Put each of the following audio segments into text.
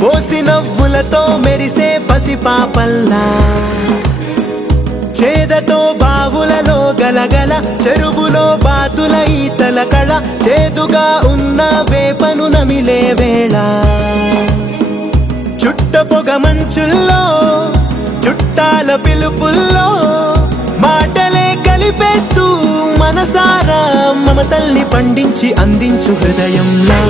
పోసి నవ్వులతో మెరిసే పసిపాపల్లా చేదతో బావులలో గలగల చెరువులో బాతుల ఈతల కళ చేదుగా ఉన్న వేపను నమిలే వేళ చుట్ట పొగ మంచుల్లో చుట్టాల పిలుపుల్లో మాటలే కలిపేస్తూ మనసారా మమతల్ని పండించి అందించు హృదయంలో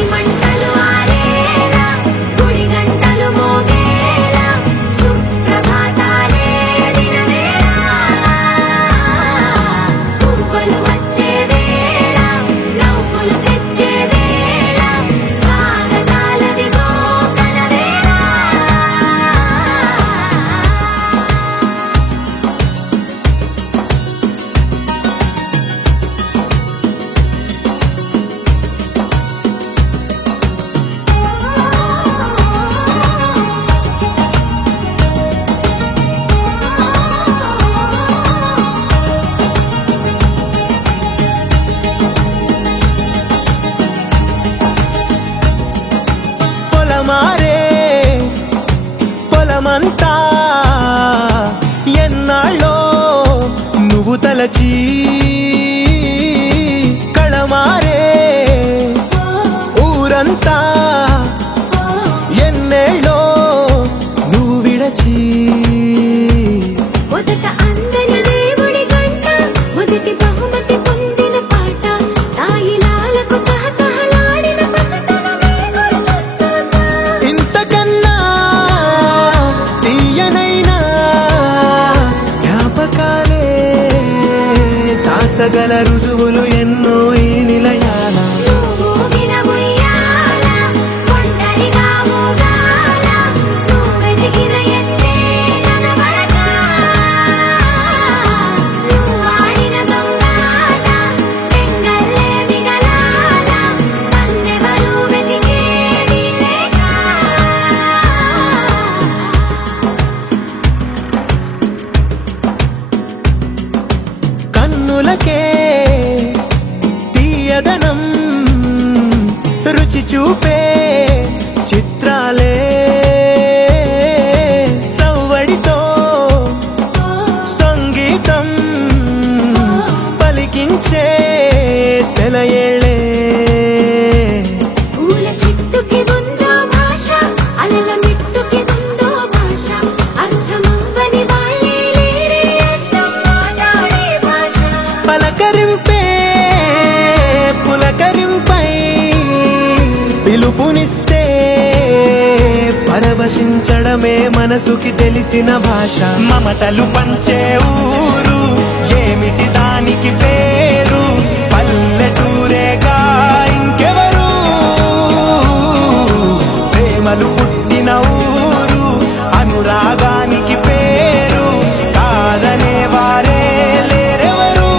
మారే పొలమంతా ఎన్నాళ్ళో నువ్వు తలచి కళమారే ఊరంతా ఎన్నేళ్ళో నువ్వు విడచి మొదట అందని దేవుడి గంట మొదటి బహుమతి పొందిన పాట తాయిలాలకు తహతహలాడిన పసితనమే గుర్తొస్తుందా ఇంతకన్నా తీయనైనా జ్ఞాపకాలే దాచగల రుజువులు ఎన్నో ఈ నిలయాల కన్నులకే తీయదనం రుచి చూపే చిత్రాలే సవ్వడితో సంగీతం పలికించే సెలయేళే పూల చెట్టుకి ఉందో భాష అలల మిట్టుకి ఉందో భాష అర్థమవ్వని వాళ్ళే లేరే అర్థం మాట్లాడే భాష పలకరింపే పులకరింపై పిలుపునిస్తే పరవశించడమే మనసుకి తెలిసిన భాష మమతలు పంచే ఊరు ఏమిటి దానికి పేరు పల్లెటూరేగా ఇంకెవరు ప్రేమలు పుట్టిన ఊరు అనురాగానికి పేరు కాదనే వారే లేరెవరు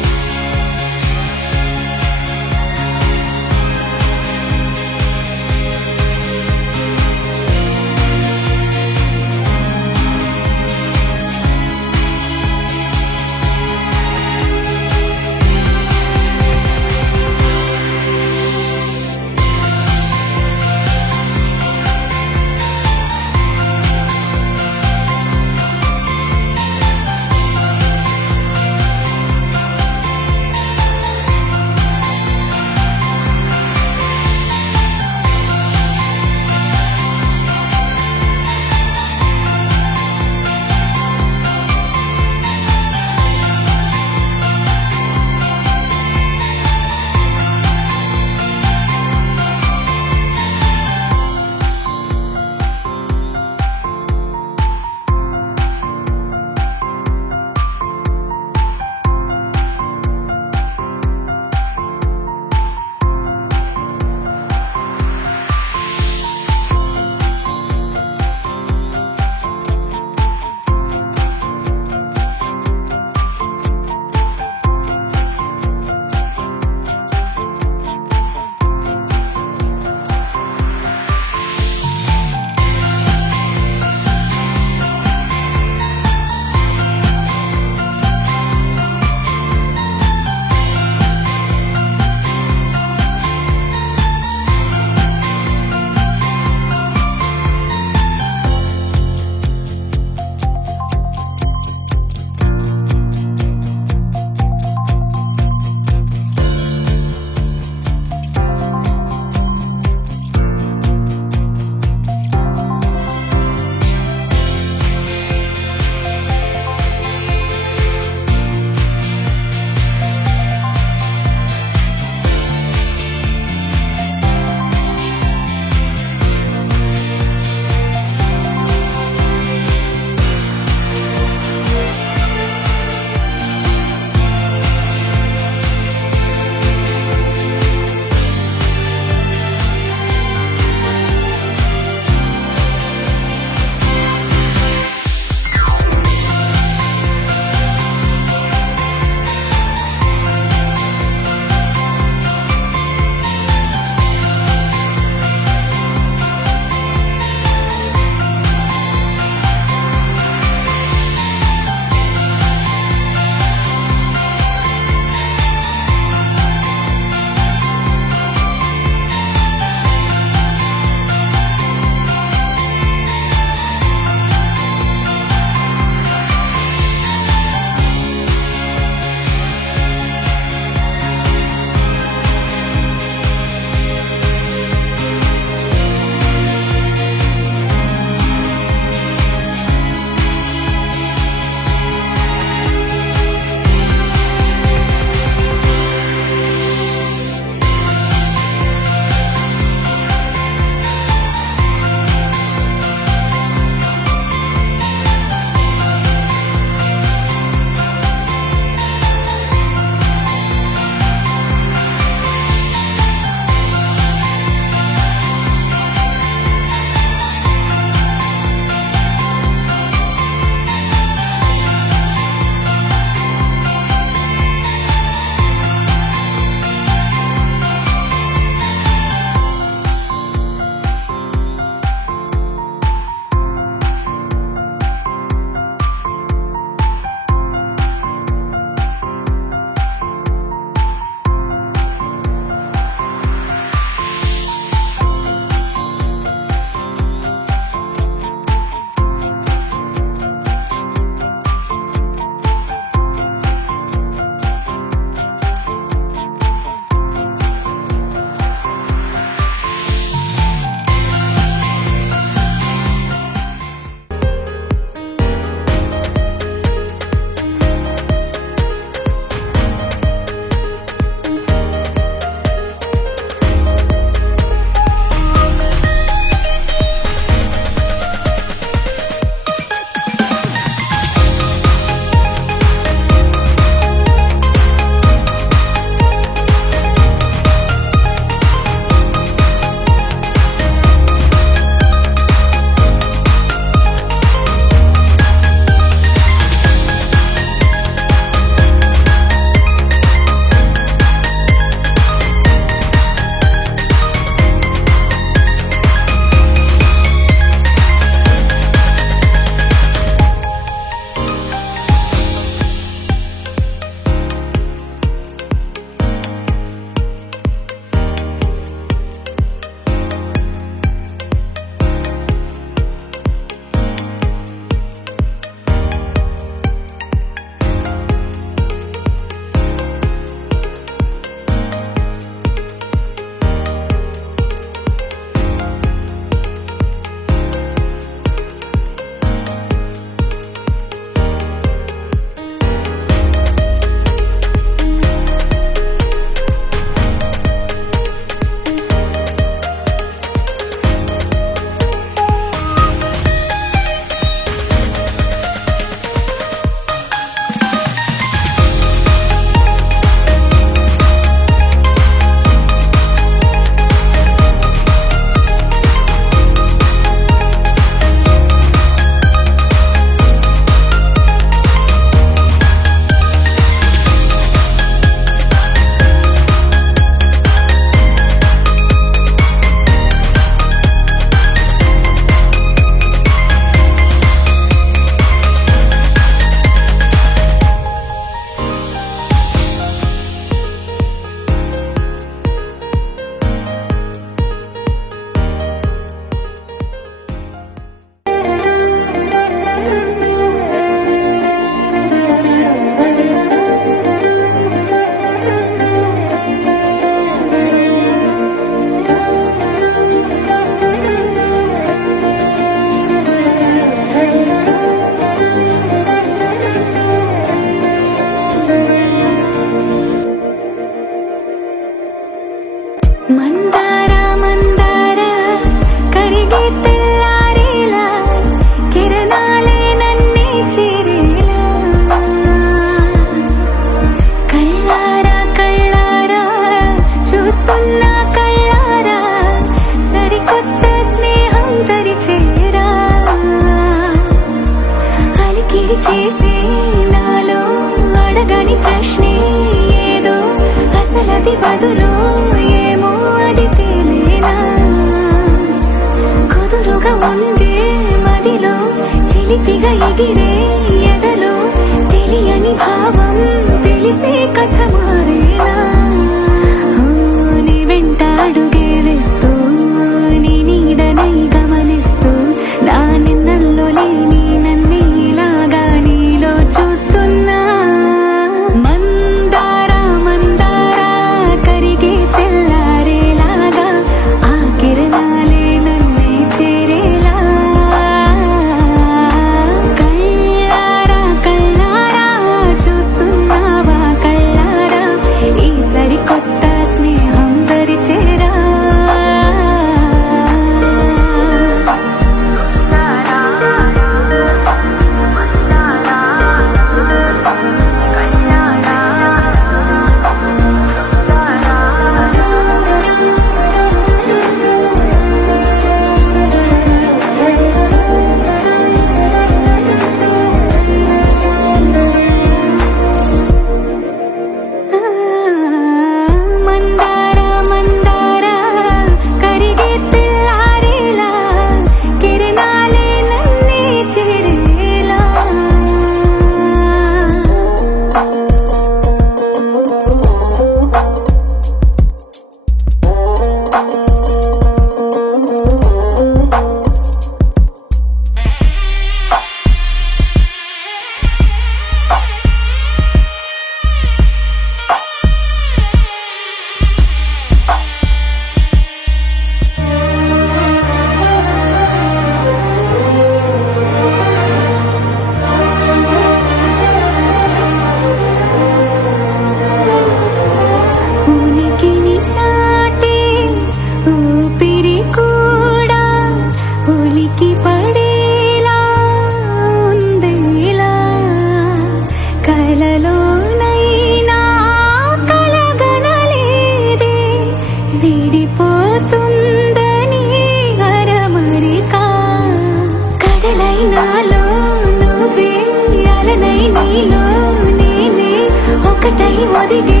ఒకటై ఒదిగే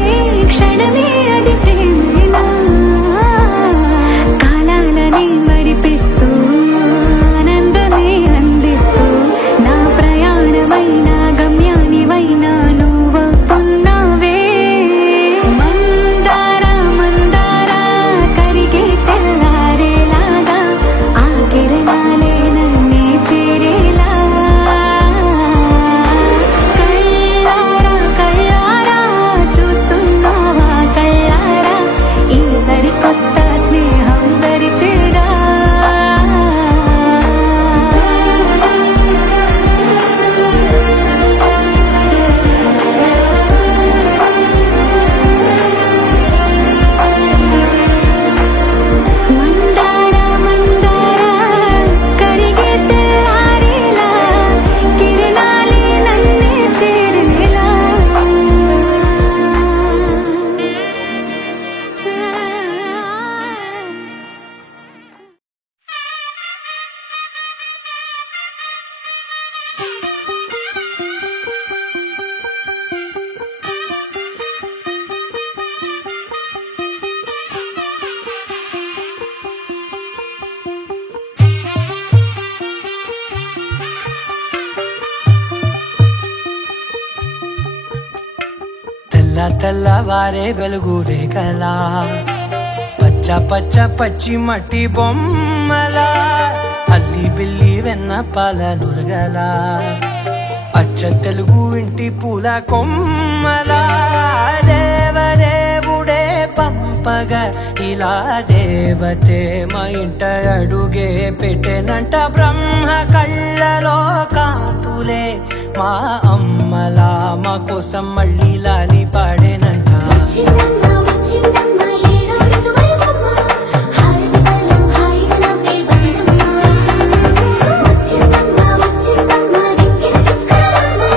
క్షణమే అది ప్రేమేనా కాలాలని మరిపిస్తూ ఆనందమే అందిస్తూ నా ప్రయాణమైన గమ్యానివైనా నువ్వవుతున్నావే మందార మందార కరిగే తెల్లారేలాగా ఆ కిరణాలే నన్నే చేరేలా కళ్ళారా కళ్ళారా చూస్తున్నావా కళ్ళారా ఈ సరికొత్త స్నేహం పరిచేరా మందార మందార కరిగే తెల్లారేలా కిరణాలే నన్నే చేరేలా తెల్ల తెల్లవారే వెలుగు రేఖలా పచ్చ పచ్చ పచ్చి మట్టి బొమ్మలా అల్లి బిల్లి వెన్న పాల నురగలా అచ్చ తెలుగు ఇంటి పూల కొమ్మలా దేవదేవుడే పంపగా ఇలా దేవతే మా ఇంట అడుగే పెట్టెనంట బ్రహ్మ కళ్ళలో కాంతులే మా అమ్మలా మా కోసం మళ్ళీ లాలి పాడేనంట వచ్చిందమ్మా వచ్చిందమ్మా ఏడో ఋతువైవమ్మా హారతి పళ్ళం హాయిగా నవ్వే వదనమ్మా వచ్చిందమ్మా వచ్చిందమ్మా దిక్కిన చుక్కలమ్మా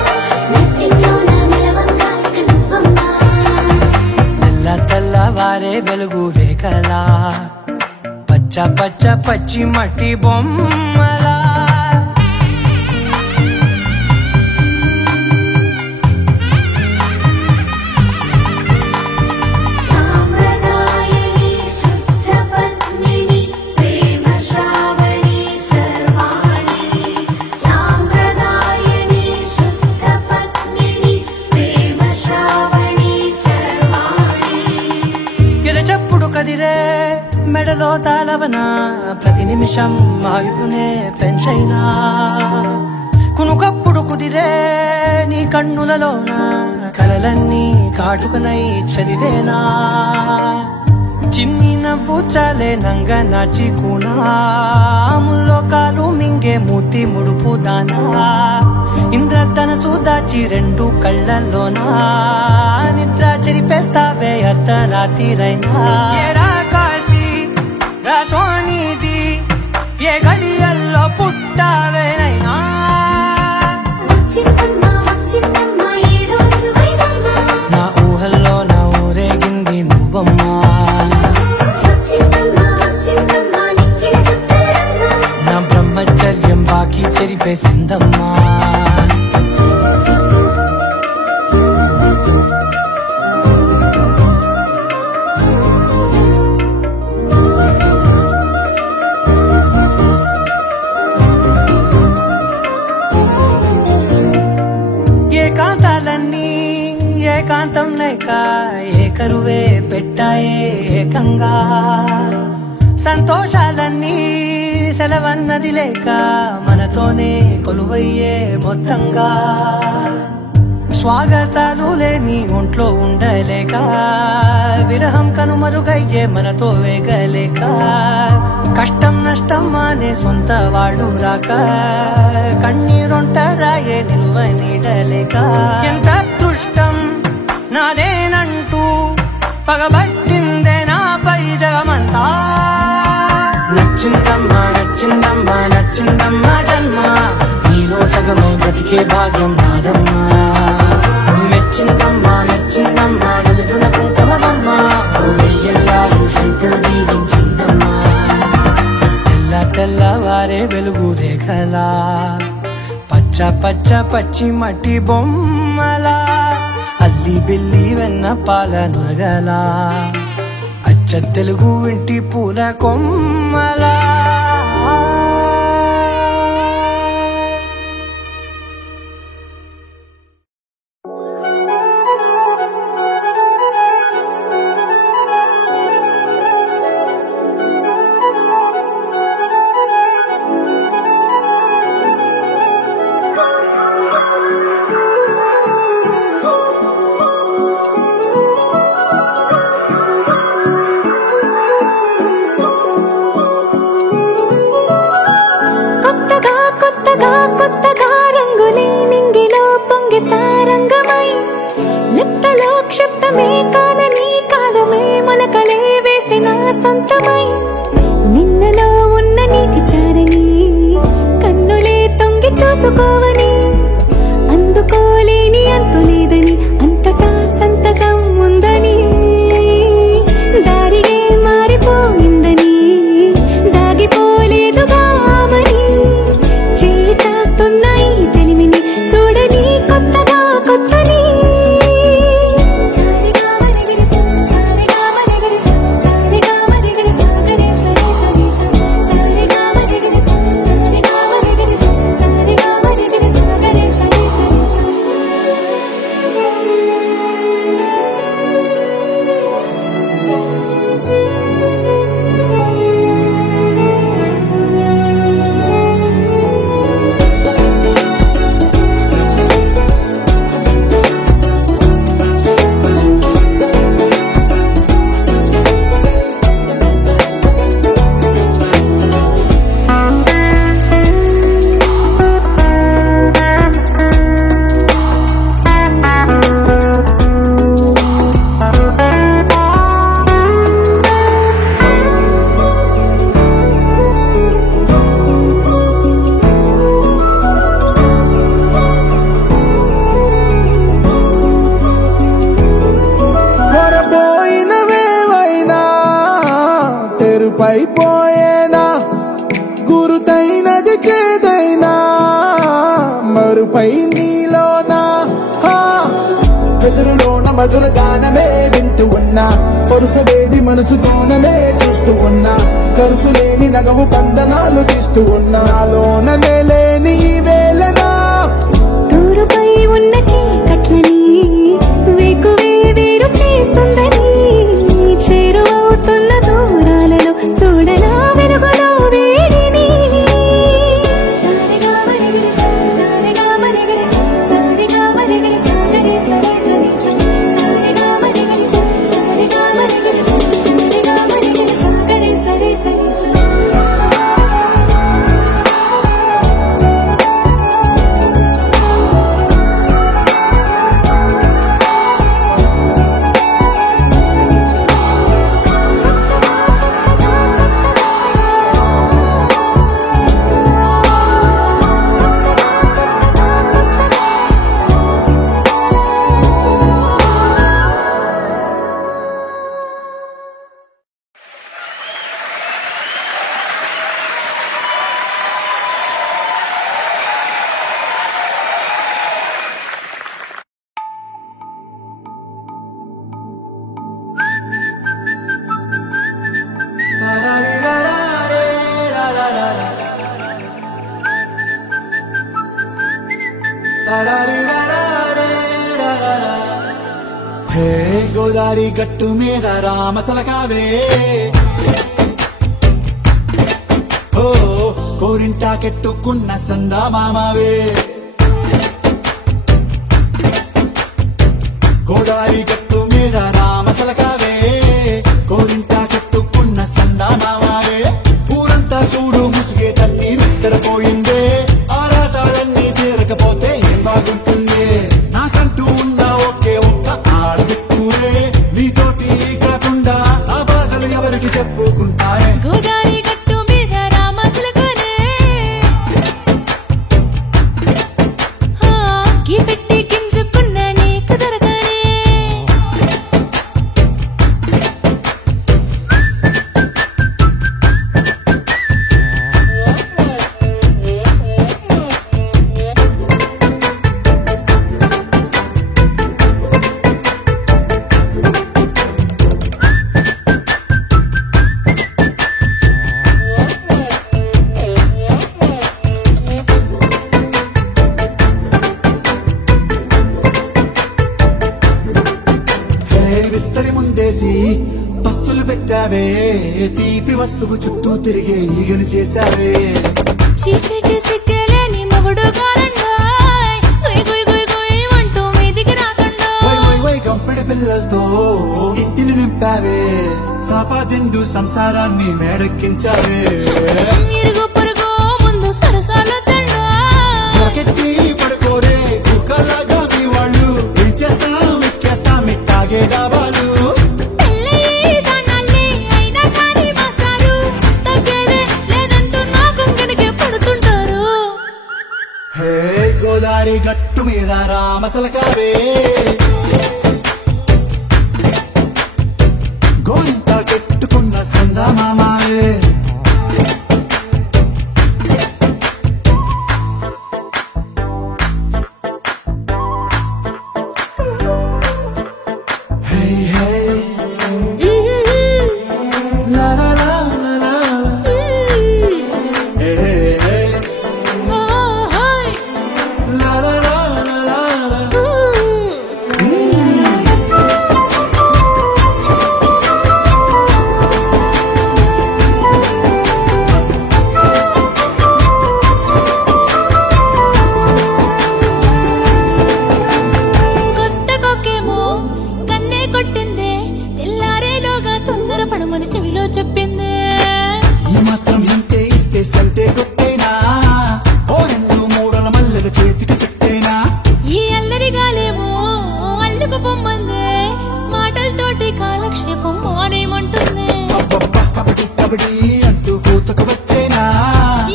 నట్టింట్లోన నిలవంగా ఇక నువ్వమ్మా తెల్ల తెల్లవారే వెలుగు రేఖలా పచ్చ పచ్చ పచ్చి మట్టి బొమ్మలా సామ్రదాయని శుద్ధ పద్మిని ప్రేమ శ్రావణి సర్వాణి సామ్రదాయని శుద్ధ పద్మిని ప్రేమ శ్రావణి సర్వాణి ఎరచప్పుడు కదిరే మెడలో తాళవన ప్రతి నిమిషం ఆయుధునే పెంచైనా కునుకప్పుడు కుదిరే నీ కన్నులలోన కలలన్నీ కాటుకనై చదివేనా చిన్ని నవ్వు చాలే నంగ నాచి కూనాముల్లో కాలు మింగే మూతి ముడుపు దానా ఇంద్రధనసు దాచి రెండు కళ్ళల్లోనా నిద్ర చెరిపేస్తావే అర్ధరాత్రిరైనా ఏరా కాశీ రా సోనిది ఏ గడియల్లో పుట్టావేనైనా వచ్చిందమ్మా వచ్చిందమ్మా ఏడో ఋతువైవమ్మా నా ఊహల్లో నా ఊరేగింది నువ్వమ్మా వచ్చిందమ్మా వచ్చిందమ్మా నిక్కిన చుక్కలమ్మా నా బ్రహ్మచర్యం బాకీ చెరిపేసిందమ్మా ఏకాంతాలన్నీ ఏకాంతం లేక ఏకరువే పెట్టాయే ఏకంగా సంతోషాలన్నీ సెలవన్నది లేక మనతోనే కొలువయ్యే మొత్తంగా స్వాగతాలు లేని ఒంట్లో ఉండలేక విరహం కనుమరుగయ్యే మనతో వేగలేక కష్టం నష్టం అనే సొంత వాళ్ళు రాక కన్నీరొంటరాయే నిలువ నీడలేక ఎంత దుష్టం నాదేనంటూ పగబట్టిందే నాపై జగమంతా నచ్చిందమ్మా నచ్చిందమ్మా నచ్చిందమ్మా జన్మ నీలో సగమై బ్రతికే భాగ్యం నాదమ్మా మెచ్చిందమ్మా మెచ్చిందమ్మా నలుదున కుంకుమమ్మా వెయ్యల్లాలు శంకులు దీవించిందమ్మా తెల్ల తెల్లవారే వెలుగు రేఖలా పచ్చ పచ్చ పచ్చి మట్టి బొమ్మలా అల్లి అల్లి బిల్లి వెన్న పాల నురగలా అచ్చ తెలుగు ఇంటి పూల కొమ్మలా పైపోయేనా గురుతైనది చేదైనా మరుపై నీలోనా ఎదురులోన మధుర గానమే వింటూ ఉన్నా పరుసవేది మనసు కోణమే చూస్తూ ఉన్నా కరుసు లేని నగవు బంధనాలు తీస్తూ ఉన్నా నాలోన లేని ఈ వేళనా దూరుపై ఉన్న చీకట్లని వేకువే వేరు చేస్తుందని చేరువవుతున్న దూరాలలో చూడనా వెలుగులో వేడిని సారిగా మరిగిరి సారిగా మరిగిరి సారిగా మరిగిరి సాగరి సరి సరి సారిగా మరిగిరి సారిగా మరిగిరి సారిగా మరిగిరి సాగరి సరి సరి హే గోదారి గట్టు మీద రామసలకావే ఓ కోరింటా కెట్టుకున్న సందా మామావే గోదారి గట్టు మీద రామసలకావే కోరింటా కెట్టుకున్న సందా మామావే ఊరంతా చూడు ముసిగే తల్లి నిద్రపోయిందే ఆరాటాలన్నీ తీరకపోతే ఏం బాగుంటుంది నాకంటూ ఉన్న ఒకే ఒక్క ఆడదిక్కురే నీతోటి కాకుండా ఆ బాధలు ఎవరికి చెప్పుకుంటారే గోదారి గట్టు మీద రామసలకరే పెట్టి గింజుకున్న నీకు దొరకనే విస్తరి ముందేసి పస్తులు పెట్టావే తీపి వస్తువు చుట్టూ తిరిగే ఈగలు చేశావే చీచి సిగ్గలేని మొగుడు గారండాయ్ గుయ్ గుయ్ గుయ్ గుయ్ అంటూ మీదికి రాకండా వై గంపెడి పిల్లలతో ఇంటిని నింపావే సాపాదిండు సంసారాన్ని మేడెక్కించావే ఇరుగు పొరుగు ముందు సరసాల తండా రాకెట్టి పడుకోరే కుక్కలాగా మీ వాళ్ళు ఏం చేస్తాం ఎక్కేస్తాం ఇట్టాగే డాబాలు పెళ్ళయి సన్నాళ్ళే అయినా కానీ మాస్తారు తగ్గేదే లేదంటూ నా కొంగనికే పడుతుంటారు హే గోదారి గట్టు మీద రామసలకావే గోరింట కెట్టుకున్న సందమామావే Hey, hey, la la la la la la. Hey, hey, hey, la la la la la la. కొత్త కొక్కేమో కన్నే కొట్టిందే తెల్లారేలోగా తొందర పడమని చెవిలో చెప్పిందే ఈ మాత్రం ఇంటే ఇస్తే సంటే కొట్టేనా ఓ రెండు మూడల మల్లెల చేతికి చుట్టేనా ఈ అల్లరి గాలేమో అల్లుకు పొమ్మందే మాటలతోటి కాలక్షేపం మానేమంటుందే అబ్బబ్బా కబడ్డీ కబడ్డీ అంటూ కూతకు వచ్చేనా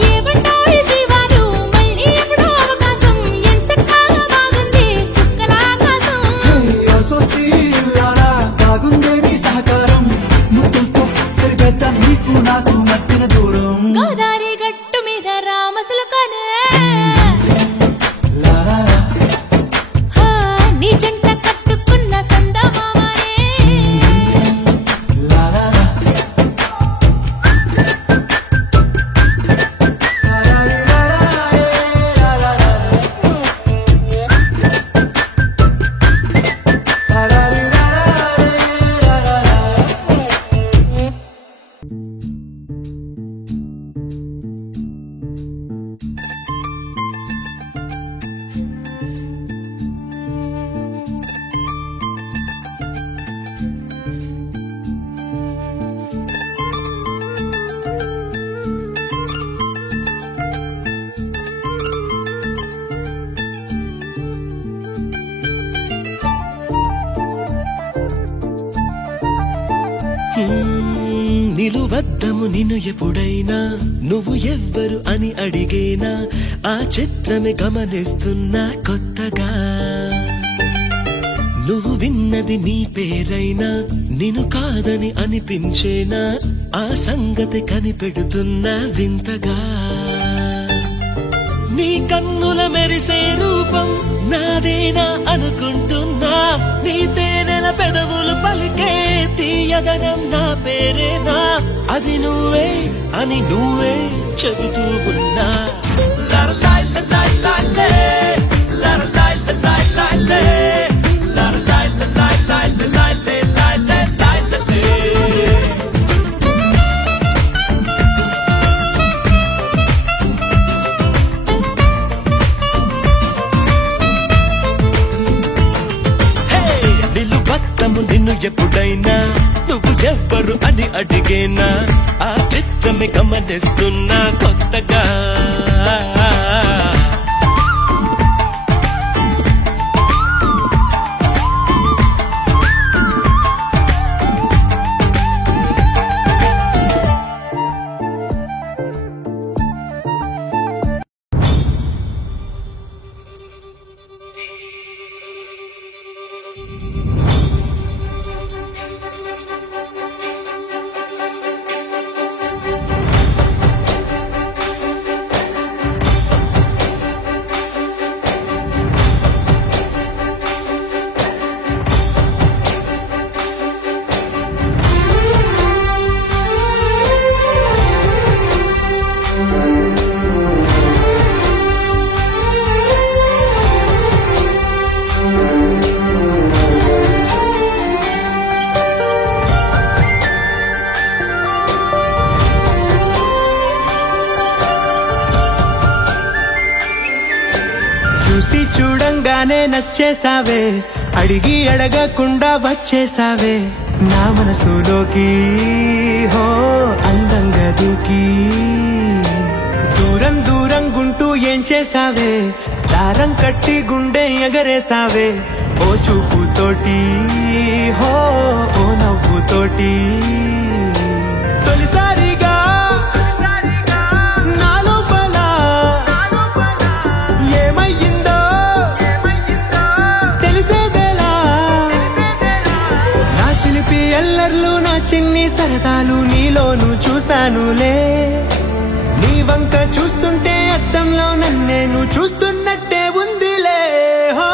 ఏమంటావు జీవాలు మళ్ళీ ఎప్పుడో అవకాశం ఎంచక్కా బాగుంది చుక్కల ఆకాశం సోసి లారా బాగుందే నీ సహకారం ముద్దులతో సరిపెద్దాం నీకు నాకు మధ్యన దూరం గోదారి గట్టు మీద రామసులకనే లారా నీ జంట కట్టుకున్న సందమామనే లారా నిలువద్దము నిన్ను ఎప్పుడైనా నువ్వు ఎవ్వరు అని అడిగేనా ఆ చిత్రమే గమనిస్తున్నా కొత్తగా నువ్వు విన్నది నీ పేరైనా నిన్ను కాదని అనిపించేనా ఆ సంగతి కనిపెడుతున్నా వింతగా నీ కన్నుల మెరిసే రూపం నాదేనా అనుకుంటున్నా నీ తేనెల పెదవులు పలికే తీయదనం నా పేరేనా అది నువ్వే అని నువ్వే చెబుతూ ఉన్నా లరలాయ్ లలాయ్ లాలే, లరలాయ్ లలాయ్ లాలే, లరలాయ్ లలాయ్ లాలే, లాలే, లాలే, లాలే. నిలువత్తము నిన్ను ఎప్పుడైనా నువ్వు ఎవ్వరు అని అడిగేనా ఆ చిత్రమే గమనిస్తున్నా కొత్తగా వచ్చేసావే, అడిగి అడగకుండా వచ్చేసావే నా మనసులోకి, హో అందంగా దూకి. దూరం దూరం గుంటూ ఏం చేసావే, దారం కట్టి గుండె ఎగరేసావే ఓ చూపుతోటి, హో ఓ నవ్వుతోటి. తొలిసారిగా నా లోపల ఏమయ్యిందో తెలిసేదేలా. నా చిలిపి ఎల్లర్లు నా చిన్ని సరదాలు నీలోను చూశానులే. నీ వంక చూస్తుంటే అద్దంలో నన్నేను చూస్తున్నట్టే ఉందిలే. హో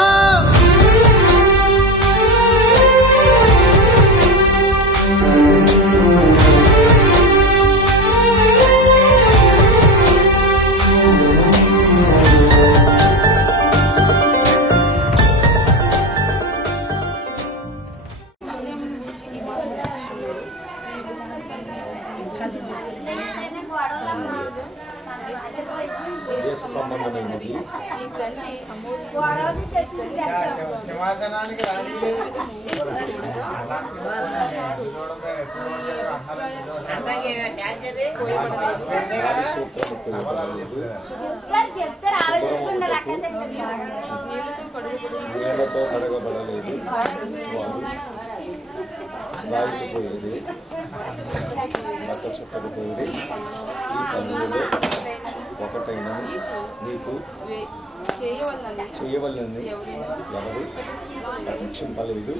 సంబంధమైనది. సింహాసనానికి నీళ్లతో కడగబడలేదు, వారు రాయిపోయేది, బట్ట చుట్టకపోయేది. ఈ పనులలో ఒకటైన నీకు చేయవలనని ఎవరు రక్షింపలేదు.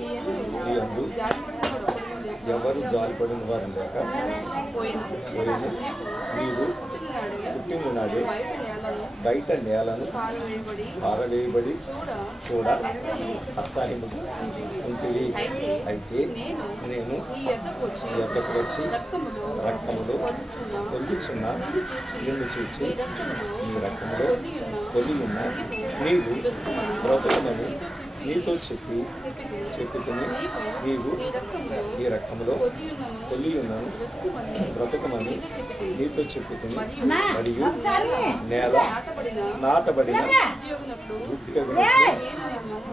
ఈ అందు ఎవరు జాలిపడిన వారు లేక పోయిన నీవు పుట్టిన నాడే బయట నేలను పారవేయబడి చూడ అసహ్యముగా ఉంటుంది. అయితే నేను నీ యొద్దకు వచ్చి రక్తములో పొందుచున్న నిన్ను చూచి నీ రక్తములో పొంది ఉన్న నీవు బ్రతకమని నీతో చెప్పుకుని నీవు ఈ రక్తంలో పొంది ఉన్నాను బ్రతకమని నీతో చెప్పుకుని మరియు నేల నాటబడిన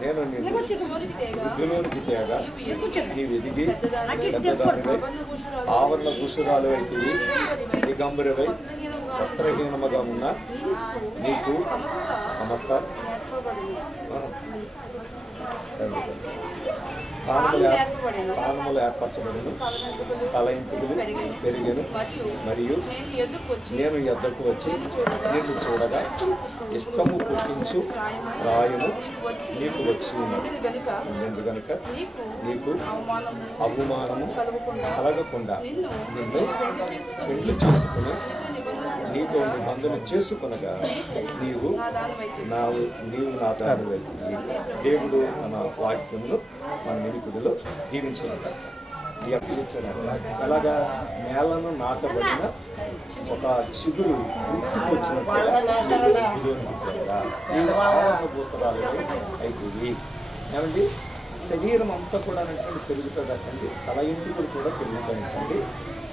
నేను బుద్ధిలోనికి తేగా నీవు ఎదిగి పెద్దదానివై ఆవరణ భూషురాలు అయితే దిగంబరవై వస్త్రహీనముగా ఉన్న నీకు సమస్త స్థానములు ఏర్పరచబడును, తలయింపులు పెరిగెను. మరియు నేను యొద్దకు వచ్చి నిన్ను చూడగా ఇష్టము పుట్టించు ప్రాయము నీకు వచ్చి ఉన్నది. ఎందుకనుక నీకు అవమానము కలగకుండా నిన్ను పెళ్లి చేసుకుని నీతో నిబంధన చేసుకునగా నీవు నా దానివై. దేవుడు మన వాక్యమును మన నిలుపుడిలో దీవించినట్టు ఎలాగా నేలను నాటబడిన ఒక చిగురు గుర్తుకు వచ్చినట్లుగా పుస్తకాలు అయిపోయి ఏమండి శరీరం అంతా కూడా పెరుగుతుందండి, తల ఇంటికులు కూడా పెరుగుతాయంటండి.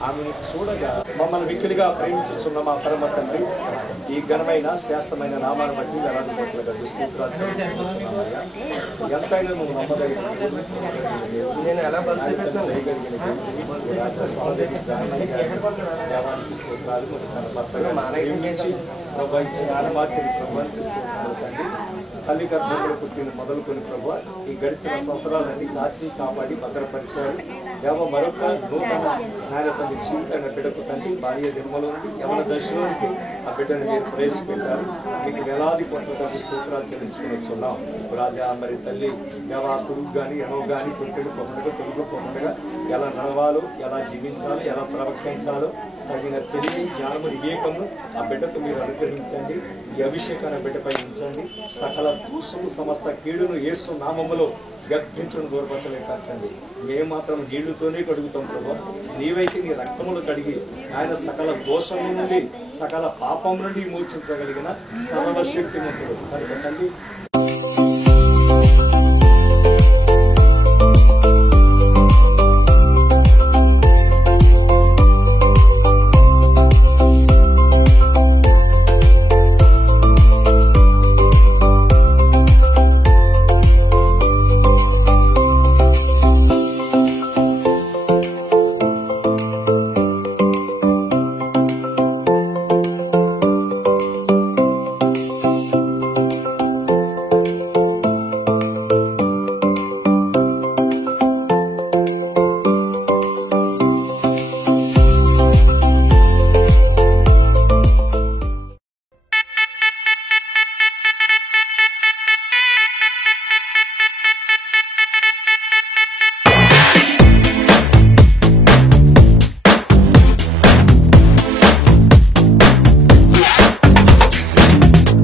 ఆమెను చూడగా మమ్మల్ని మిక్కిలిగా ప్రేమించుచున్న మా పరమ తండ్రి ఈ ఘనమైన శ్రేష్టమైన నామాన్ని బట్టి వేలాది కోట్లుగా దుష్కృత్యాలు ఎంతైనా నువ్వు నమ్మదగిన దేవానికి స్తోత్రాలు. తన భర్తగా ప్రేమించి ప్రభు ఇచ్చిన ఆనవాక్యం ప్రభావితం తండ్రి తల్లి గర్భంలో పుట్టిన మొదలుకొని ప్రభు ఈ గడిచిన సంవత్సరాలన్నీ కాచి కాపాడి భద్రపరిచారు. దేవ మరొక నూతన నాయనతని జీవితాన్ని బిడ్డకు తండ్రి భార్య జన్మలో నుండి యవన దశలోనికి ఆ బిడ్డను మీరు ప్రవేశపెట్టారు. మీకు వేలాది కోట్ల స్తోత్రాలు చెల్లించుకుని వచ్చున్నాం. రాజా మరి తల్లి దేవ పురుగు కానీ ఎవో కానీ కొట్టుకోకుండా తొలుగుకోకుండా ఎలా నడవాలో, ఎలా జీవించాలో, ఎలా ప్రవర్తించాలో తగిన తెలివి జ్ఞానము వివేకము ఆ బిడ్డకు మీరు అనుగ్రహించండి. ఈ అభిషేకాన్ని బిడ్డపై ఉంచండి. సకల దూషము సమస్త కీడును యేసు నామములో గర్భించడం దూరపరచలేకండి. మేము మాత్రం నీళ్లతోనే కడుగుతాం ప్రభు. నీవైతే నీ రక్తములు కడిగి ఆయన సకల దోషము నుండి సకల పాపం నుండి మోచించగలిగిన సర్వశక్తిమంతుడు కనుక తండ్రి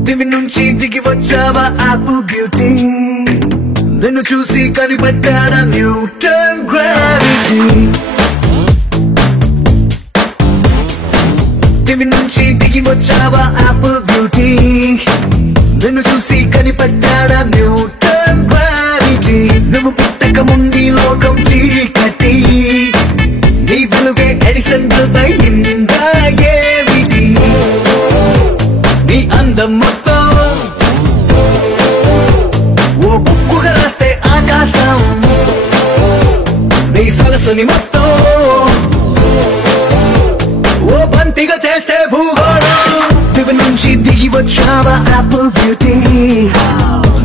దివి నుంచి దిగి వచ్చావా యాపిల్ బ్యూటీ నిన్ను చూసి కనిపెట్టాడా న్యూటన్ గ్రావిటీ దివి నుంచి దిగి వచ్చావా యాపిల్ బ్యూటీ నిన్ను చూసి కనిపెట్టాడా న్యూటన్ గ్రావిటీ నువ్వు పుట్టక ముందు లోకం చీకటి నీ వెలుగే ఎడిసన్ బల్బ్ అయిందా ఏమిటి నీ అందం మొత్తం ఓ బుక్కుగా రాస్తే ఆకాశం నీ సరస్సుని మొత్తం ఓ బంతిగా చేస్తే భూగోళం దివి నుంచి దిగి వచ్చావా యాపిల్ బ్యూటీ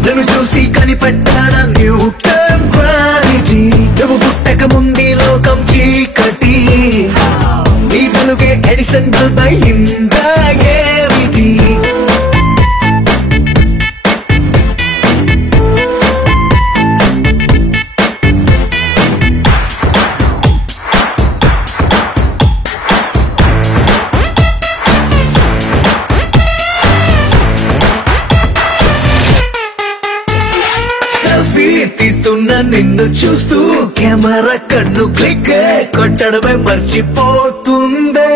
నన్ను చూసి కనిపెట్టాడా న్యూటన్ గ్రావిటీ నువ్వు పుట్టక ముందు లోకం చీకటి నీ వెలుగే ఎడిసన్ బల్బ్ అయిందా ఏమిటి తీస్తున్నా నిన్ను చూస్తూ కెమెరా కన్ను క్లిక్ కొట్టడమే మర్చిపోతుందే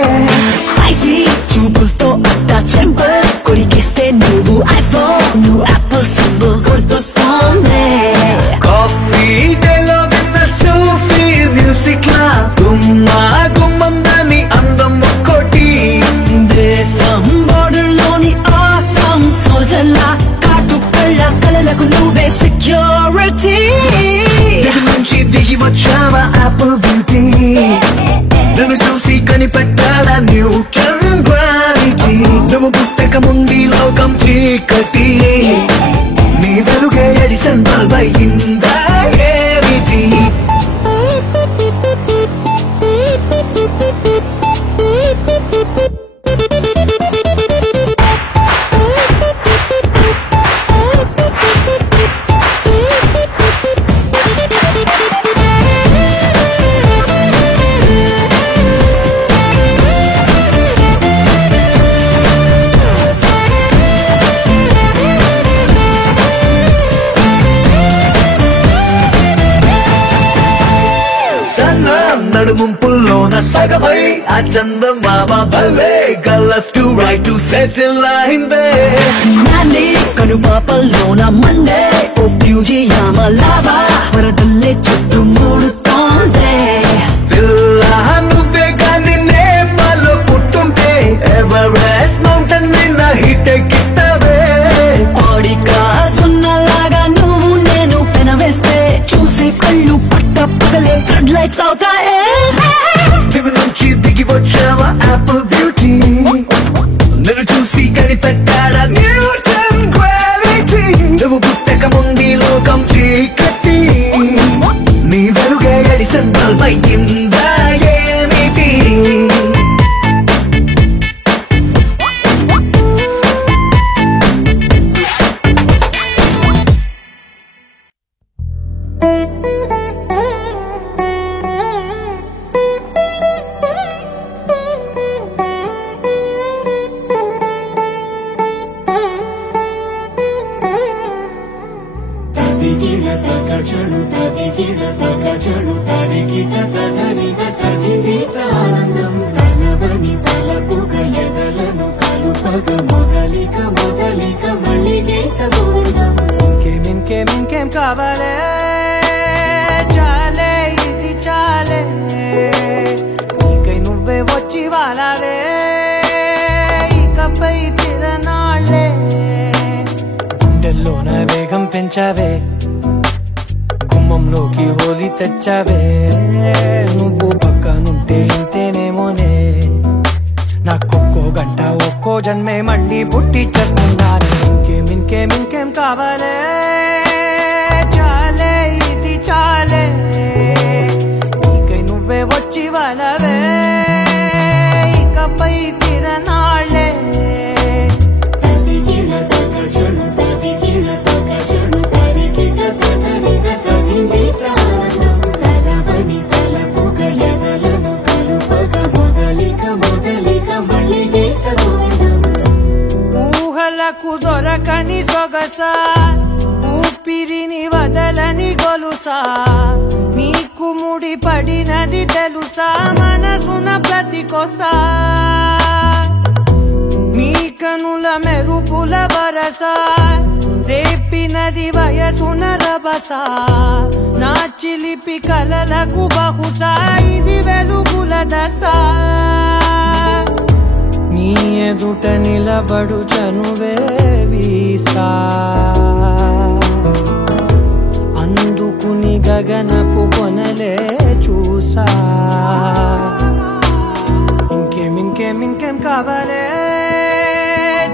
స్పైసీ చూపులతో అట్టా చెంపర్ కొరికేస్తే నువ్వు ఐఫోన్ నువ్వు యాపిల్ సింబల్ గుర్తొస్తోంది కాఫీ డేలో విన్న సూఫీ మ్యూజిక్ లా గుమ్మా గుమ్మందని అందం ఒక్కోటి దేశం బోర్డర్ లోని ఆసాం సోల్జర్లా కాటు కళ్ళ కలలకు నువ్వే సెక్యూరిటీ దిగి నుంచి దిగి వచ్చావా యాపిల్ బ్యూటీ నన్ను చూసి కనిపెట్టాడా న్యూటన్ గ్రావిటీ నువ్వు పుట్టక ముందు లోకం చీకటి నీ వెలుగే ఎడిసన్ బల్బ్ అయిందా ఏమిటి నడుముంపుల్లోన సగమై ఆ చందమామ భలే left to right to settle అయిందే నానే కనుపాపల్లోన మండే ఓ ఫ్యూజియామ లావా వరదల్లే చుట్టూ మూడుతోందే పిల్ల నువ్వే గాని నేపాల్లో పుట్టుంటే ఎవరెస్ట్ మౌంటైన్ నిన్న హిట్ ఎక్కిస్తావే కోడికా సున్నలాగా నువ్వు నేను పెనవేస్తే చూసే కళ్ళు పట్ట పగలే ఫ్లడ్ లైట్స్ అవుతాయే దివి నుంచి దిగి వచ్చావా యాపిల్ బ్యూటీ నన్ను చూసి కనిపెట్టాడా న్యూటన్ గ్రావిటీ నువ్వు పుట్టక ముందు లోకం చీకటి నీ వెలుగే ఎడిసన్ బల్బ్ అయిందా ఏమిటి ఇంకేం కావాలే చాలే ఇది చాలే నీకై నువ్వే వచ్చి వాలాలే ఇకపై తిరనాళ్ళే గుండెల్లోన వేగం పెంచావే గుమ్మంలోకి హోలీ తెచ్చావే నువ్వు పక్కనుంటే ఇంతేనేమోనే నాకొక్కో గంట ఒక్కో జన్మే మళ్ళీ పుట్టి చేస్తున్నాను ఇంకేం కావాలే చాలే ఇది చాలే నీకై నువ్వే వచ్చి వాళ్ళవే ఇకపై తిరనాళ్ళే ఊహలకు దొర తెలుసా ఊపిరిని వదలని గొలుసా నీకు ముడి పడినది తెలుసా మనసున ప్రతి కొసా నీ కనుల మెరుపుల వరస రేపినది వయసున రభస నా చిలిపి కలలకు బహుశా ఇది వెలుగుల దశ నీ ఎదుట నిలబడు చనువే వీసా అందుకుని గగనపు కొనలే చూసా ఇంకేం కావాలే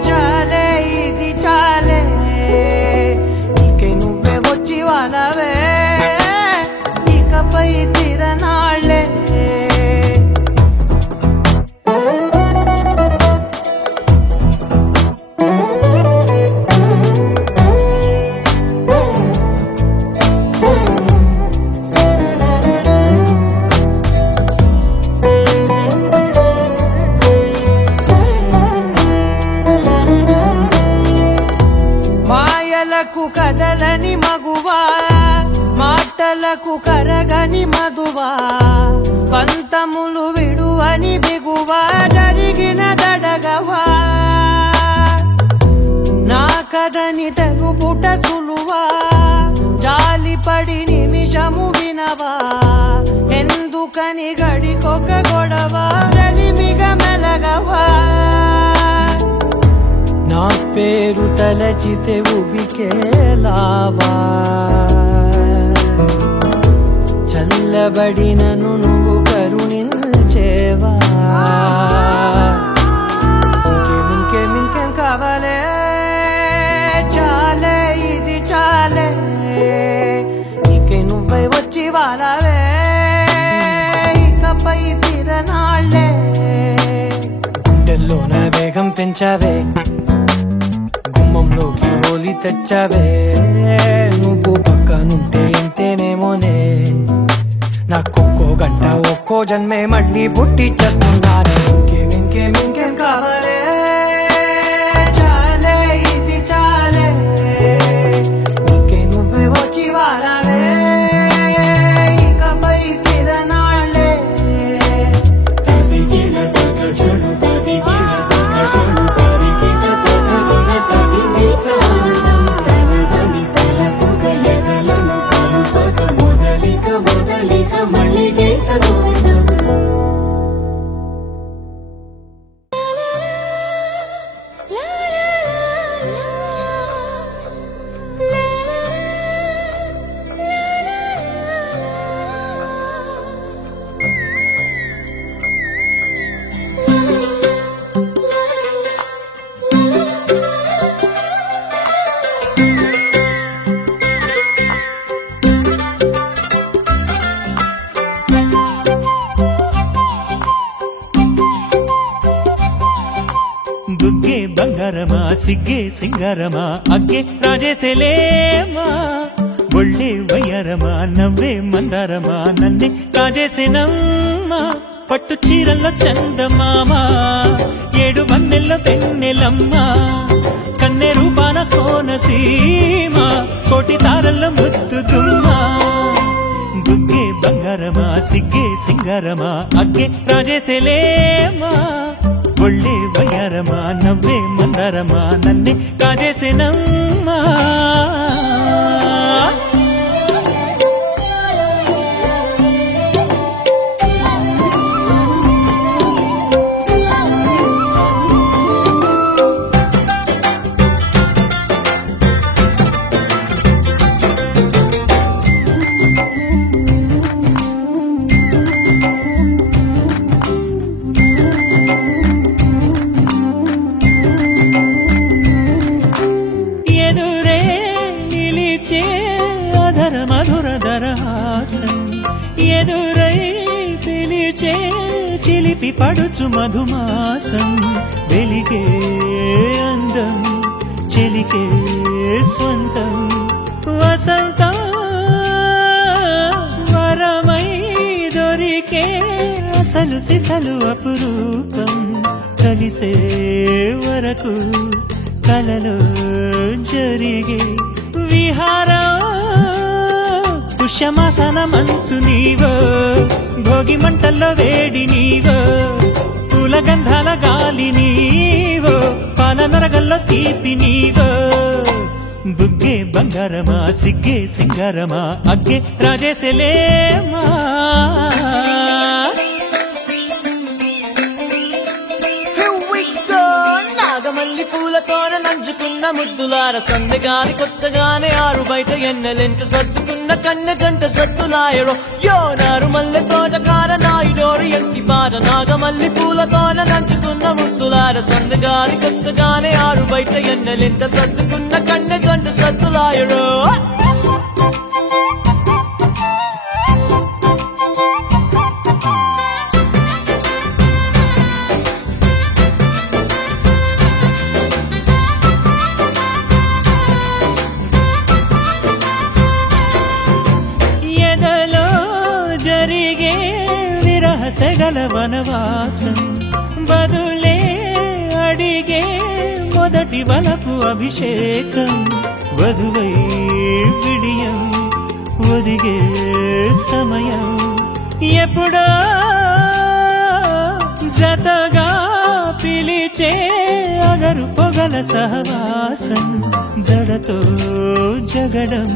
చాలే ఇది చాలే నీకే నువ్వే వచ్చి వాళ్ళవే ఇకపై తిరనాళ్ళే కదలని మగువా మాటలకు కరగని మధువా పంతములు విడువని బిగువా జరిగిన దడగవా నా కదని తెలుపుట సులువా జాలిపడి నిమిషము వినవా ఎందుకని గడికొక గొడవ రలిమిగ మెలగవా నా పేరు తలచితే ఉబికేలావా చల్లబడినను నువ్వు కరుణించేవా ఇంకేం కావాలే చాలే ఇది చాలే నీకే నువ్వై వచ్చి వాళ్ళవే ఇకపై తిరనాళ్ళే గుండెల్లోన వేగం పెంచావే గుమ్మంలోకి హోలీ తెచ్చావే నువ్వు పక్కనుంటే ఇంతేనేమోనే నాకొక్కో గంట ఒక్కో జన్మే మళ్ళీ పుట్టి చేస్తున్నానే ఇంకేం కావాలే చాలే ఇది చాలే నీకే నువ్వే వచ్చి వాళ్ళవే ఇకపై తిరనాళ్ళే తదిగిన తగ చెడు తదిగిన తగ చెడు తరిగిన తగగిన తగిన ఆనందం తలదని తలపుగ ఎదలను కలుపగ మొదలిక మళ్ళీ గీత గోవిందం బుగ్గే బంగారమా సిగ్గే సింగారమా అగ్గే రాజేసేలేమా ఒళ్ళే వయ్యారమా నవ్వే మందారమా నన్నే కాజేసేనమ్మా పట్టు చీరల్లో చందమామా ఏడు వన్నెల్ల వెన్నెలమ్మా కన్నె రూపాన కోనసీమ కోటి తారల్ల ముద్దుగుమ్మా బుగ్గే బంగారమా సిగ్గే సింగారమా అగ్గే రాజేసేలేమా ఒళ్ళే వయ్యారమా నవ్వే మందారమా నన్నే కాజేసేనమ్మా ఎదురై పిలిచే చిలిపి పడుచు మధుమాసం వెలిగే అందం చెలికే స్వంతం వసంతం వరమై దొరికే అసలు సిసలు అపురూపం కలిసే వరకు కలలో జరిగే విహారం పుష్యమాసన మనసు నీవో భోగి మంటల్లో వేడి నీవో పూల గంధాల గాలి నీవో పాల నరగల్లో తీపి నీవో బుగ్గే బంగారమా సిగ్గే సింగారమా అగ్గే రాజేసలేమా నాగమల్లి పూలతోన నంచుకున్న ముద్దులార సందగాని కొత్తగానే ఆరు బయట ఎన్నెలెంట సర్దుకున్న కన్నె జంట సద్దులాయరో యో నారు మల్లె తోటకార నాయుడోరు ఎంటి పాట నాగమల్లి పూలతోన నంచుకున్న ముద్దులార సందగాని కొత్తగానే ఆరు బయట ఎన్నెలెంట సర్దుకున్న కన్నె జంట సద్దులాయరో సెగల వనవాసం బదులే అడిగే మొదటి వలపు అభిషేకం వధువై విడియం ఒదిగే సమయం ఎప్పుడో జతగా పిలిచే అగరు పొగల సహవాసం జడతో జగడం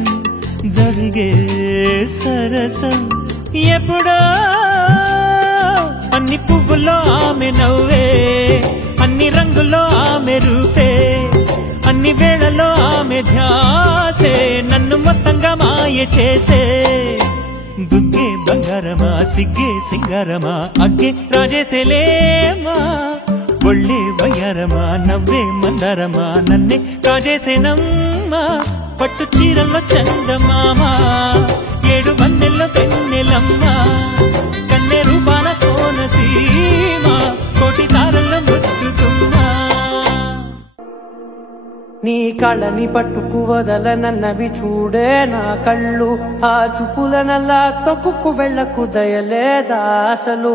జరిగే సరసం ఎప్పుడో అన్ని పువ్వుల్లో ఆమె నవ్వే అన్ని రంగుల్లో ఆమె రూపే అన్ని వేళల్లో ఆమె ధ్యాసే నన్ను మొత్తంగా మాయ చేసే బుగ్గే బంగారమా సిగ్గే సింగారమా అగ్గే రాజేసేలేమా ఒళ్ళే వయ్యారమా నవ్వే మందారమా నన్నే కాజేసేనమ్మా పట్టు చీరల్లో చందమామా ఏడు మన్నెల్లో పెన్నెలమ్మా కన్నె రూపాన కోనసీమా కోటి తారల్లో ముద్దుతుమ్మా నీ కళ్ళని పట్టుకు వదలనన్నవి చూడే నా కళ్ళు ఆ చూపులనల్లా తొక్కుకు వెళ్ళకు దయలేదా అసలు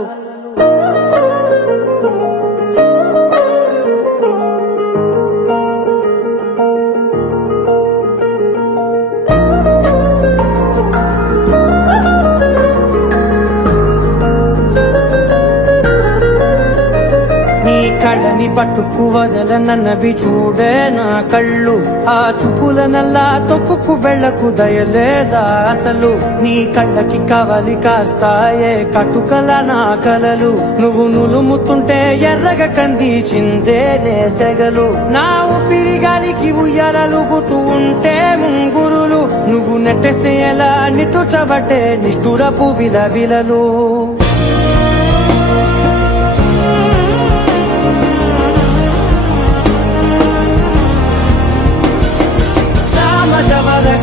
కళ్ళని పట్టుకు వదలనన్నవి చూడే నా కళ్ళు ఆ చూపులనల్లా తొక్కుకు వెళ్ళకు దయలేదా అసలు నీ కళ్ళకి కవలి కాస్తాయే కటుకల నా కలలు నువ్వు నులుముతుంటే ఎర్రగా కందిచిందే నేసెగలు నా ఊపిరి గాలికి ఉయ్యాలలుగుతూ ఉంటే ముంగురులు నువ్వు నెట్టేస్తే ఎలా నిట్టుచబట్టే నిష్ఠురపు విలవిలలు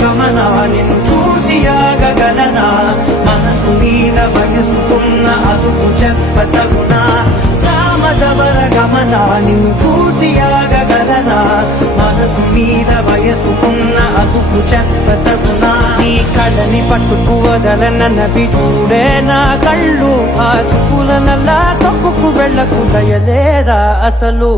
గమనా నిన్ను చూసి ఆగగలనా మనసు మీద వయసుకున్న అదుపు చెప్పతగునా సామజవర గమనా నిన్ను చూసి ఆగగలనా మనసు మీద వయసుకున్న అదుపు చెప్పతగునా నీ కళ్ళని పట్టుకు వదలనన్నవి చూడే నా కళ్ళు ఆ చూపులనల్లా తొక్కుకు వెళ్ళకు దయలేరా అసలు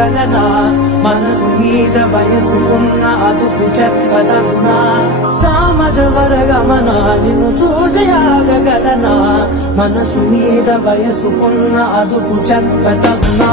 ఆగగలనా మనసు మీద వయసుకున్న అదుపు చెప్పదగునా సామజవర గమన నిన్ను చూసి ఆగగలనా మనసు మీద వయసుకున్న అదుపు చెప్పదగునా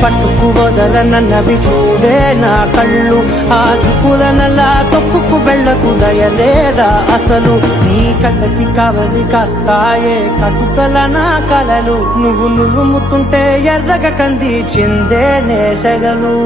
పట్టుకు వదలనన్నవి చూడే నా కళ్ళు ఆ చుకులనలా తొక్కుకు వెళ్ళకు దయలేదా అసలు నీ కళ్ళకి కవలి కాస్తాయే కటుకల నా కలలు నువ్వు నులుముతుంటే ఎర్రగ కంది చిందే నేసగలు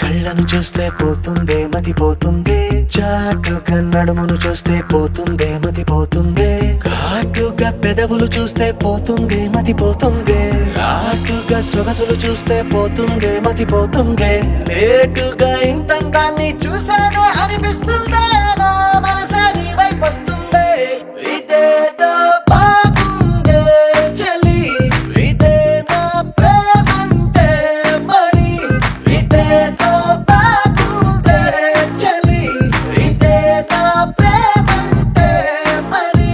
కళ్ళను చూస్తే పోతుందే మతి పోతుందే చాటుగా నడుమును చూస్తే పోతుందే మతి పోతుందే ఘాటుగా పెదవులు చూస్తే పోతుందే మతి పోతుందే ఘాటుగా సొగసులు చూస్తే పోతుందే మతి పోతుందే లేటుగా ఇంతంతాన్ని చూసానే అనిపిస్తుందే నా మనసే నీ వైపు వస్తుందే ఇదేదో బాగుందే చలి ఇదే నా ప్రేమంటే మరి ఇదేదో బాగుందే చలి ఇదే నా ప్రేమంటే మరి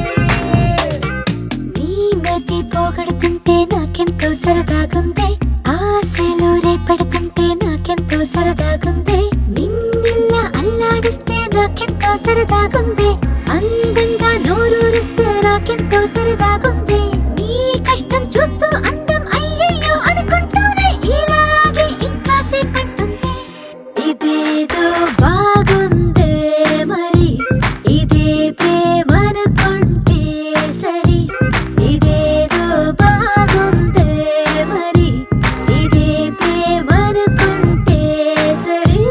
నీ మతి పోగొడుతుంటే నాకెంతో సరదాగుంది ఆశలు రేపడుతుంటే నాకెంతో సరదాగుంది నిన్నెల్లా అల్లాడిస్తే నాకెంతో సరదాగుంది అందంగా నోరూరిస్తే నాకెంతో సరదాగుంది నీ కష్టం చూస్తూ అందం అయ్యయ్యో అనుకుంటూనే ఇలాగే ఇంకా సేపంటుంది ఇదేదో బాగుందే మరి ఇదే ప్రేమనుకుంటే సరి ఇదేదో బాగుందే మరి ఇదే ప్రేమనుకుంటే సరి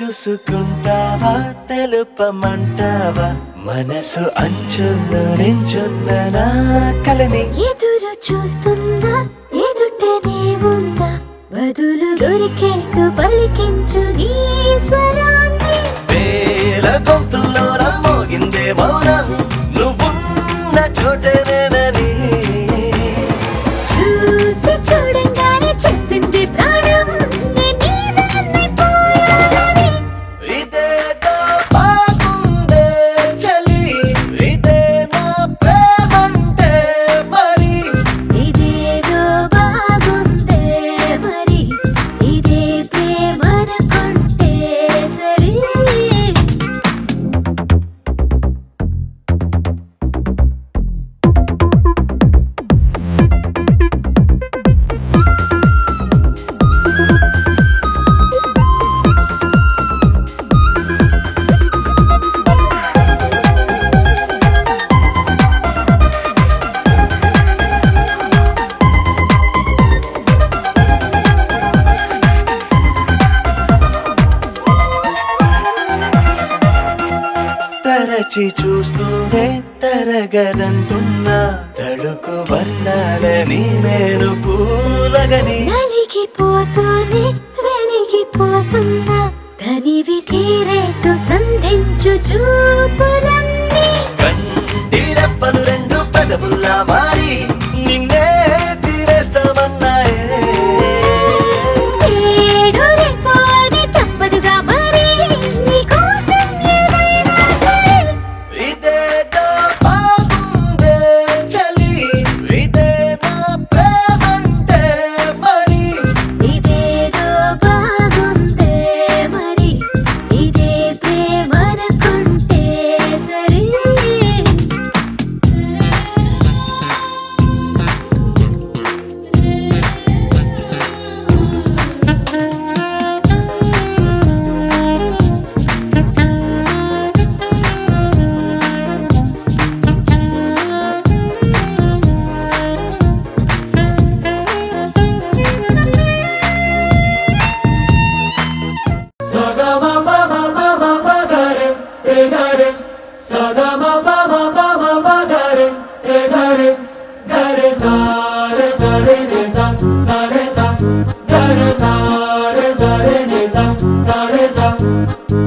తెలుసుకుంటావా తెలుపమంటావా మనసు అంచున్న నించున్న నా కలని ఎదురు చూస్తుందా ఎదుటనే ఉందా బదులు దొరికేట్టు పలికించు నీ స్వరాన్ని వేల గొంతుల్లో మోగిందే మౌనం నువ్వున్న చోటనేనని చూసి చూడంగానే చెప్పింది ప్రాణం నే నీదాన్నైపోయానని ఇదేదో బాగుందే చలి ఇదే నా ప్రేమంటే మరి ఇదేదో బాగుందే మరి ఇదే ప్రేమనుకుంటే సరి తరచి చూస్తూనే తరగదంటున్నా తడుకు వర్ణాలని నేను పూలగని నలిగిపోతూనే వెలిగిపోతున్నా తనివి తీరేట్టు సంధించు చూపులన్నీ కంటి రెప్పలు రెండు పెదవుల్లా మారి నిన్నే తీరేస్తామన్నాయే ఏడు రేపోని తప్పదుగా మరి నీకోసం ఏదైనా సరే ఇదేదో బాగుందే చలి ఇదే నా ప్రేమంటే మరి ఇదేదో బాగుందే మరి ఇదే ప్రేమనుకుంటే సరే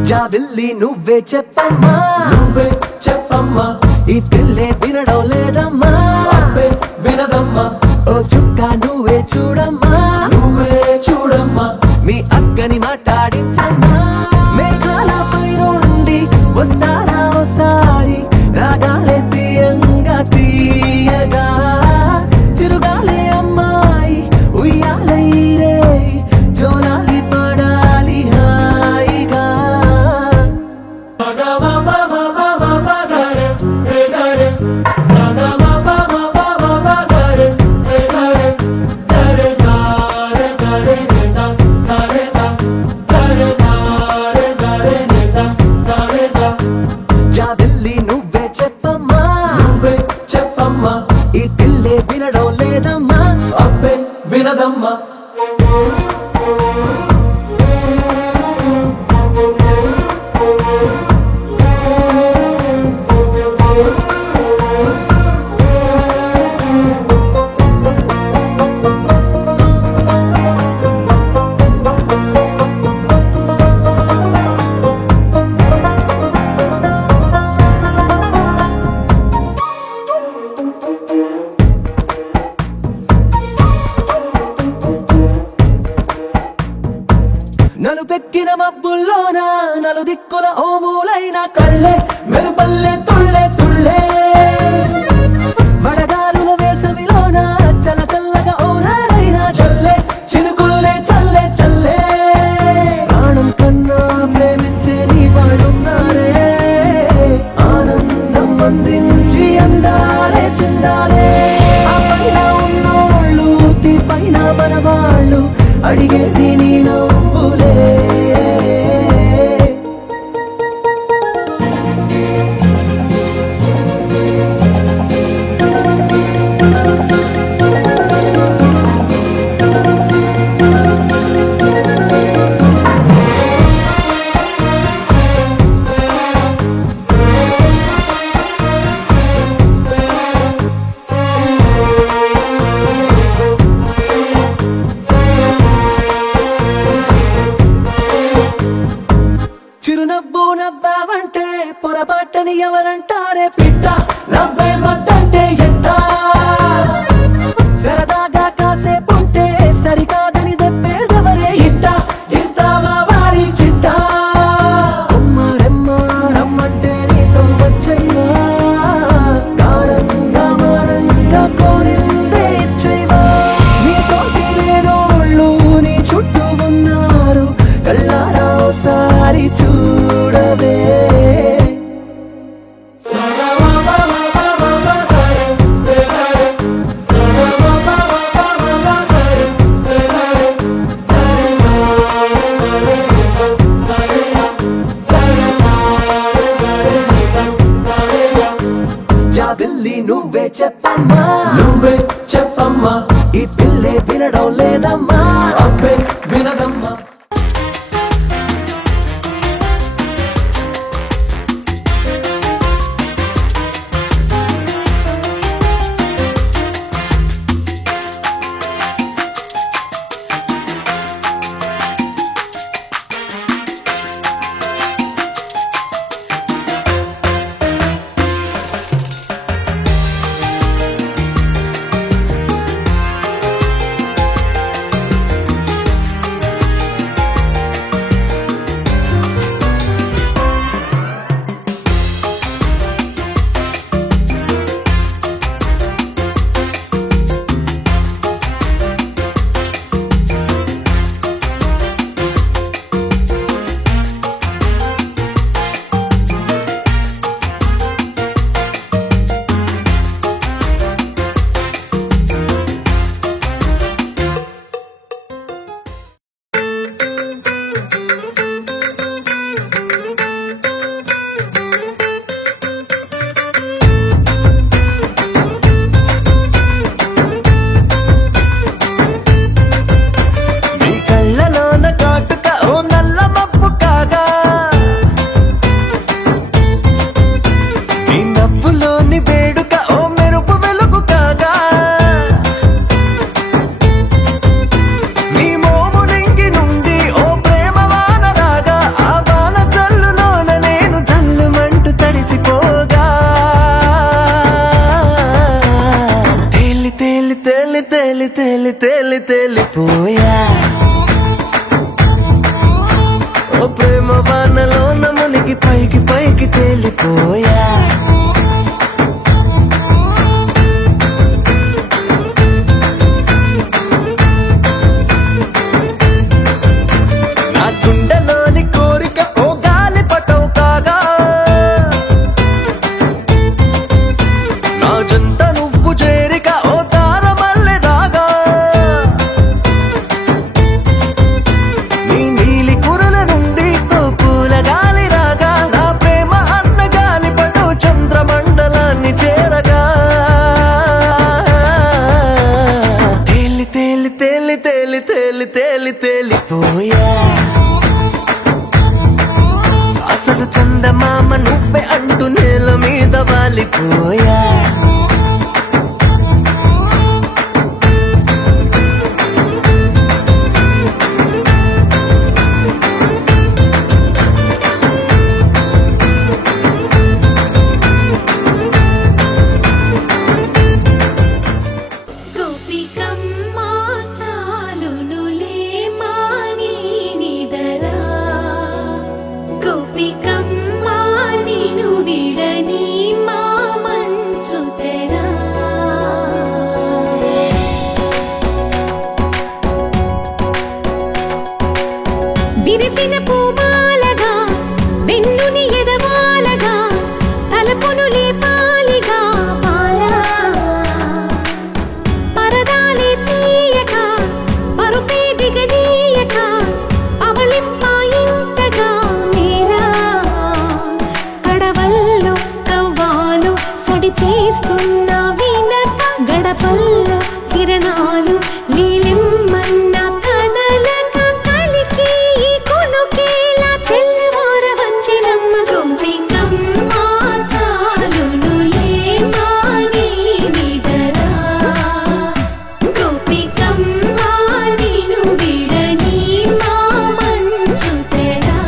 జాబిల్లి నువ్వే చెప్పమ్మా ఈ పిల్లే వినడం లేదమ్మా వినదమ్మా ఓ చుక్క నువ్వే చూడమ్మా మీ అక్కని మాట్లాడించమ్మా మేఘాలపై నుండి వస్తారా ఓసారి రాగాలే తీయగా చిరుగాలే అమ్మాయి ఉయ్యాలై రే జోలాలి పడాలి హాయిగా జాబిల్లి నువ్వే చెప్పమ్మా ఈ పిల్లే వినడం లేదమ్మా వినదమ్మా నలు పెట్టిన మబ్బుల్లోన నలు దిక్కుల ఓ మూలైన కళ్ళే మెరుపల్లె తుళ్ళే వడగాలుల వేసవిలోన చల్లగా ఓనాడైనా చల్లే చినుకుల్లే చల్లే ప్రాణం కన్నా ప్రేమించే నీ వాడున్నారే ఆనందం అందించి అందాలే చిందాలే ఆ పైన ఉన్నోళ్ళు తీ పైన మనవాళ్ళు అడిగేది నీ నవ్వులే చిరునవ్వు నవ్వావంటే పొరపాటని ఎవరంటారే పిట్ట నవ్వే వద్దంటే ఎట్టా సరదాగా కాసేపుంటే సరికాదని దెబ్బేదెవరే ఇట్ట ఇస్తావా వారి చిట్టా రమ్మంటే నీతో వచ్చైవా మారంగా కోరిందే ఇచ్చైవా నీతోటి లేనోళ్ళు నీ చుట్టూ ఉన్నారు కళ్ళారా ఓసారి చూడవే జాబిల్లి నువ్వే చెప్పమ్మా ఈ పిల్లే వినడం లేదమ్మా వినదమ్మా తేలి తేలి తేలిపోయా ఓ ప్రేమ వానలోన మునిగి పైకి పైకి తేలిపోయా నా గుండెలోని కోరిక ఓ గాలి పటం కాగా నా జంట నువ్వు చేరిక ఓ తార మల్లె రాగా నీ నీలి కురల నుండి ఓ పూల గాలి రాగా నా ప్రేమ అన్న గాలి పటం చంద్రమండలాన్ని చేరగా తేలి తేలి తేలి తేలి తేలి తేలి తేలిపోయా అసలు చందమామ నువ్వే అంటూ నేల మీద వాలిపోయా గోపికమ్మ చాలునులే మాని నిదరా గోపికమ్మ నిను విడని మా మంచు తెరా విరిసిన పూమాలగా వెన్నుని ఎదవాలగా తలపును లేపాలిగా బాలా పరదాలే తీయక పరుపే దిగనీయక అవలింపాయింతగా మేరా కడవల్లో కవ్వాలు సడి చేస్తున్న వినక గడపల్లో కిరణాలు లీలిమ్మన్న కదలక కలికి ఈ కొనుకేలా తెల్లవార వచ్చినమ్మ గోపికమ్మ చాలునులే మాని నిదరా గోపికమ్మ నిను విడని మా మంచు తెరా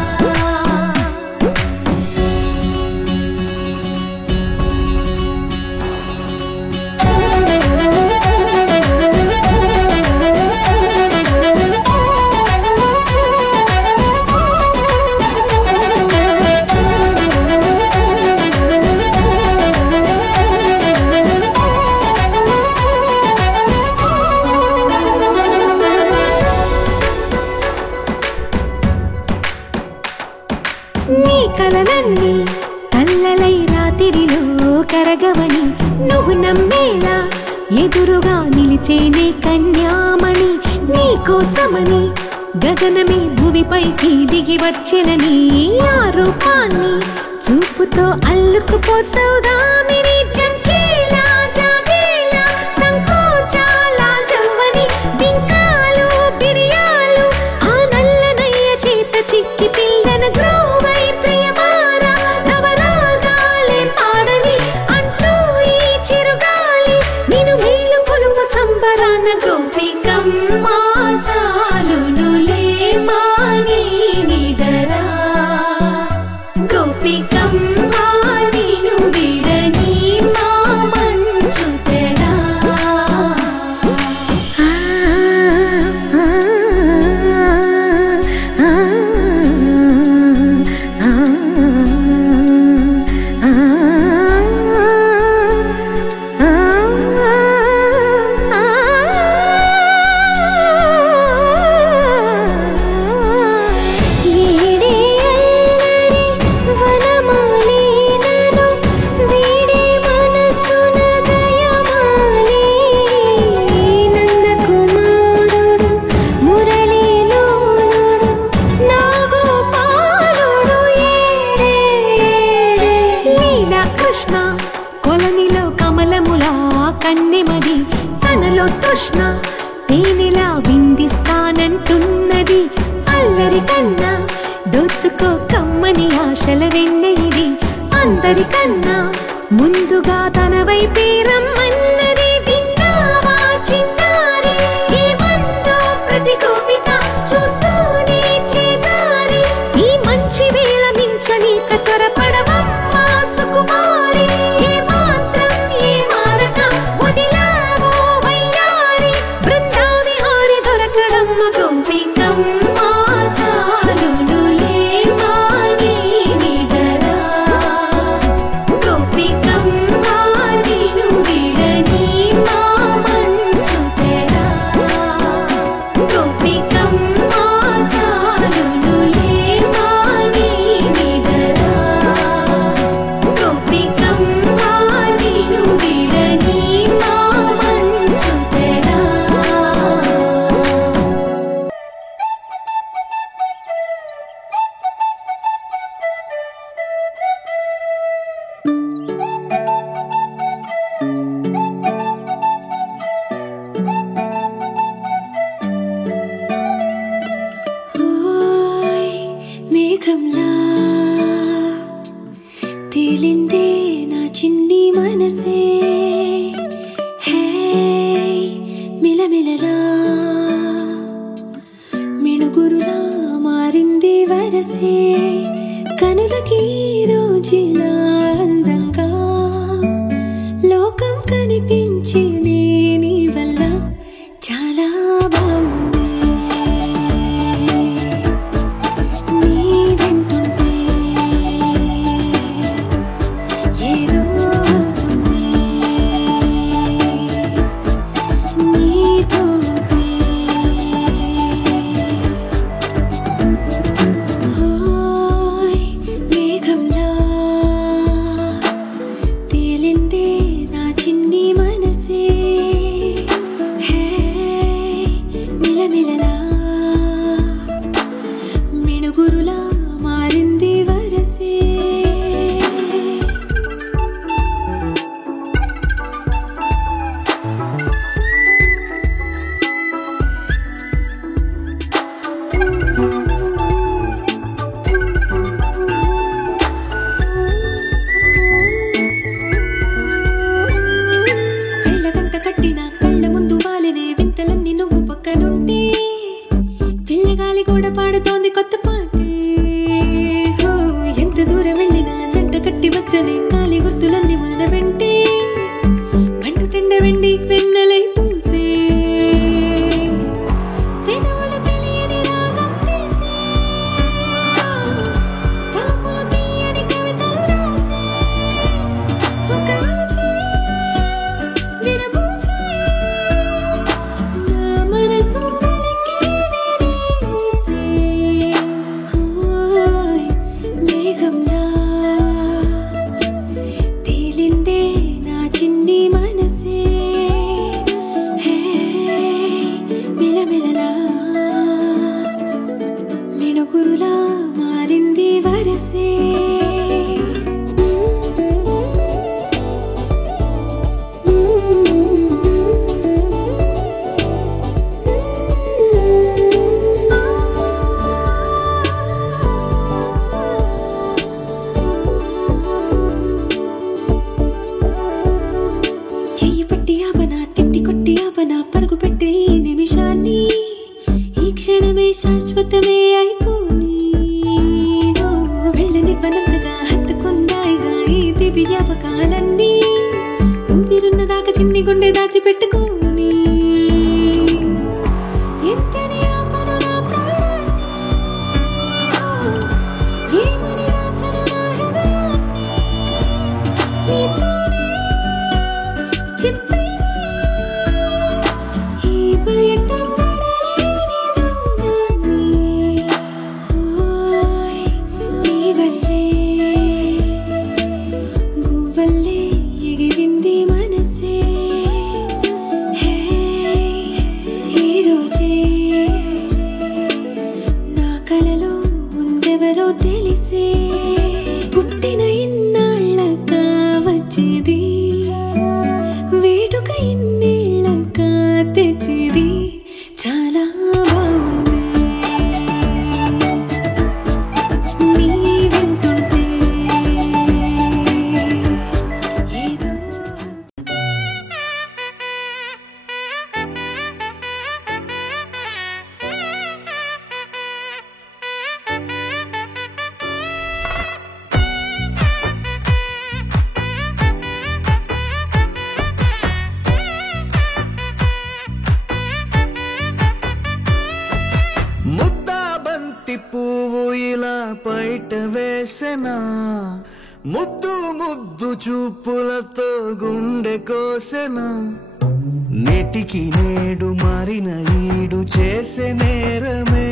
నీ కలలన్నీ కల్లలై రాత్రిలో కరగవని నువ్వు నమ్మేలా ఎదురుగా నిలిచేనే కన్యామణి నీ కోసమని గగనమే భువిపైకి దిగి వచ్చెనని ఆ రూపాన్ని చూపుతో అల్లుకుపోసౌదామిని జంకేలా జాగేలా సంకోచాల జవ్వని బింకాలు బిరియాలు ఆ నల్లనయ్య చేత చిక్కి పిల్లన గ్రోవై ప్రియమార నవరాగాలే పాడని అంటూ ఈ చిరుగాలి నిన్ను మేలు కొలుపు సంబరాన గోపికమ్మ చాలునులే మాని నిదరా గోపికమ్మ నిను విడని మా మంచు తెరా ఏడే అల్లరి వనమాలినను వీడే మనసున దయమాలి నందకుమారుడు మురళీలోనుడు నాగోపాలుడు ఏడే లీలా కృష్ణ కొలనిలో కమలములా కన్నెమది తనలో తృష్ణ తేనెలా విందిస్తానంటున్నది అల్లరి కన్నా దోచుకో కమ్మని ఆశల వెన్నెయిది అందరికన్నా ముందుగా తన వైపే రమ్మన్నది విన్నావా చిన్నారి ఏమందో ప్రతి గోపిక చూస్తూనే చేజారి ఈ మంచి వేళ మించని కతరపడవమ్మా సుకుమారి ఏ మాత్రం ఏ మారక వదిలావో వయ్యారి తేలిందే నా చిన్ని మనసే హే మిలమిలలా మిణుగురులా మారింది వరసే కనులకి రోజులా అందంగా లోకం కనిపించి నీ వల్ల చాలా బాగుంది నీ వెంటుంటే ఏదో అవుతుంది నీతో ఉంటే ఓయ్ మేఘంలా తేలిందే నా చిన్ని మనసే హే మిలమిలలా మిణుగురులా మారింది వరసే కళ్ళకంత కట్టిన కళ్ళ ముందు వాలినే వింతలన్నీ నువ్వు పక్కనుంటే పిల్లగాలి కూడా పాడుతోంది కొత్త పాటే హో, ఎంత దూరం వెళ్ళినా జంట కట్టి వచ్చనే కాలి గుర్తులన్నీ మన వెంటే పండుటెండ వెండి వెన్నెలై పూసే పెదవులు తెలియని రాగం తీసే తలపులు తీయని కవితలు రాసే ఒక ఆసే విరబూసే నా మనసు వెలికి విరిసే ఓయ్ మేఘంలా తేలిందే నా చిన్ని మనసే హే మిలమిలలా మిణుగురులా మారింది వరసే చెయ్యి పట్టి ఆపనా తిట్టి కొట్టి ఆపనా పరుగు పెట్టే ఈ నిమిషాన్ని ఈ క్షణమే శాశ్వతమే అయిపోని ఓ, వెళ్ళనివ్వనంతగా హత్తుకుందాయిగా ఈ దివ్య జ్ఞాపకాలన్నీ ఊపిరున్నదాకా చిన్ని గుండె దాచిపెట్టుకోని ఎంతని ఆపను నా ప్రాణాన్ని ఓ, ఏమని దాచను నా హృదయాన్ని నీతోనే చెప్పేది ఈ బయట పడలేని మౌనాన్ని ఓయ్ నీ వల్లే గువ్వల్లే ఎగిరింది మనసే హే ఈ రోజే నా కలలో ఉందెవరో తెలిసే పుట్టిన ఇన్నాళ్ళకా వచ్చేది వేడుక ఇన్నేళ్ళకా తెచ్చేది చాలా బాగుంది నీ వెంటుంటే ఏదో ముద్దా బంతి పువ్వు ఇలా బయట వేసెనా ముద్దు ముద్దు చూపులతో గుండె కోసెనా నేటికి నేడు మారిన ఈడు చేసే నేరమే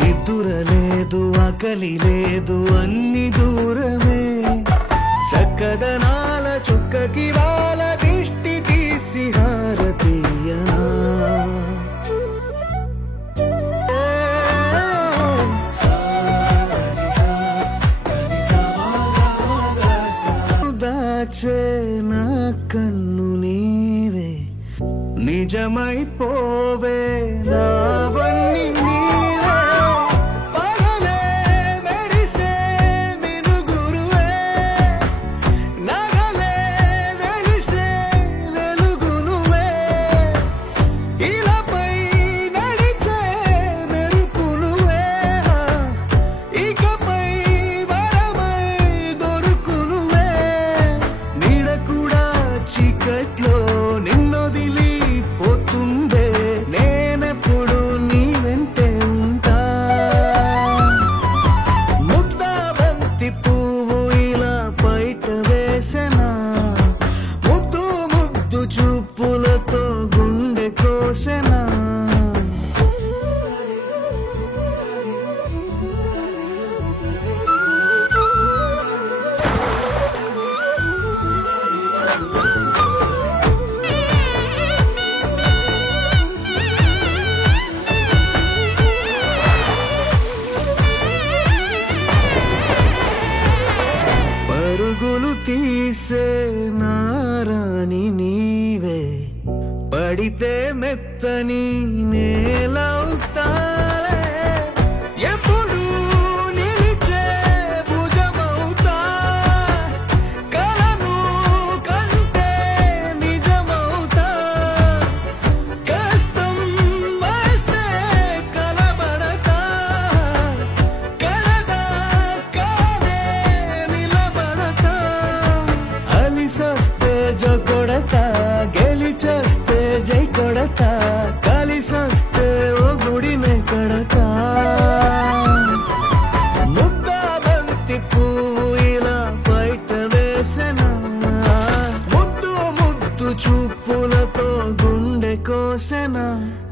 నిద్ర లేదు ఆకలి లేదు అన్ని దూరమే చక్కదనాల చుక్కకి వాళ్ళ దిష్టి తీసి హారతీయనా దాచే నా కన్ను నీవే నిజమైపోవే నావన్నీ నీవే పగలే మెరిసే మినుగురువే తీసే నారాని నీవే పడితే మెత్తని నేలవుతాలే ఎప్పుడు నిలిచే భుజమవుతా కలను కంటే నిజమవుతా కష్టం వస్తే కలబడతా కలదాకానే నిలబడతా అలిసొస్తే జో కొడతా గెలిచొస్తే జై కొడతా కలిసొస్తే ఓ గుడినే కడతా ముద్దా బంతి పువ్వు ఇలా బయట వేసెనా ముద్దు ముద్దు చూపులతో గుండె కోసెనా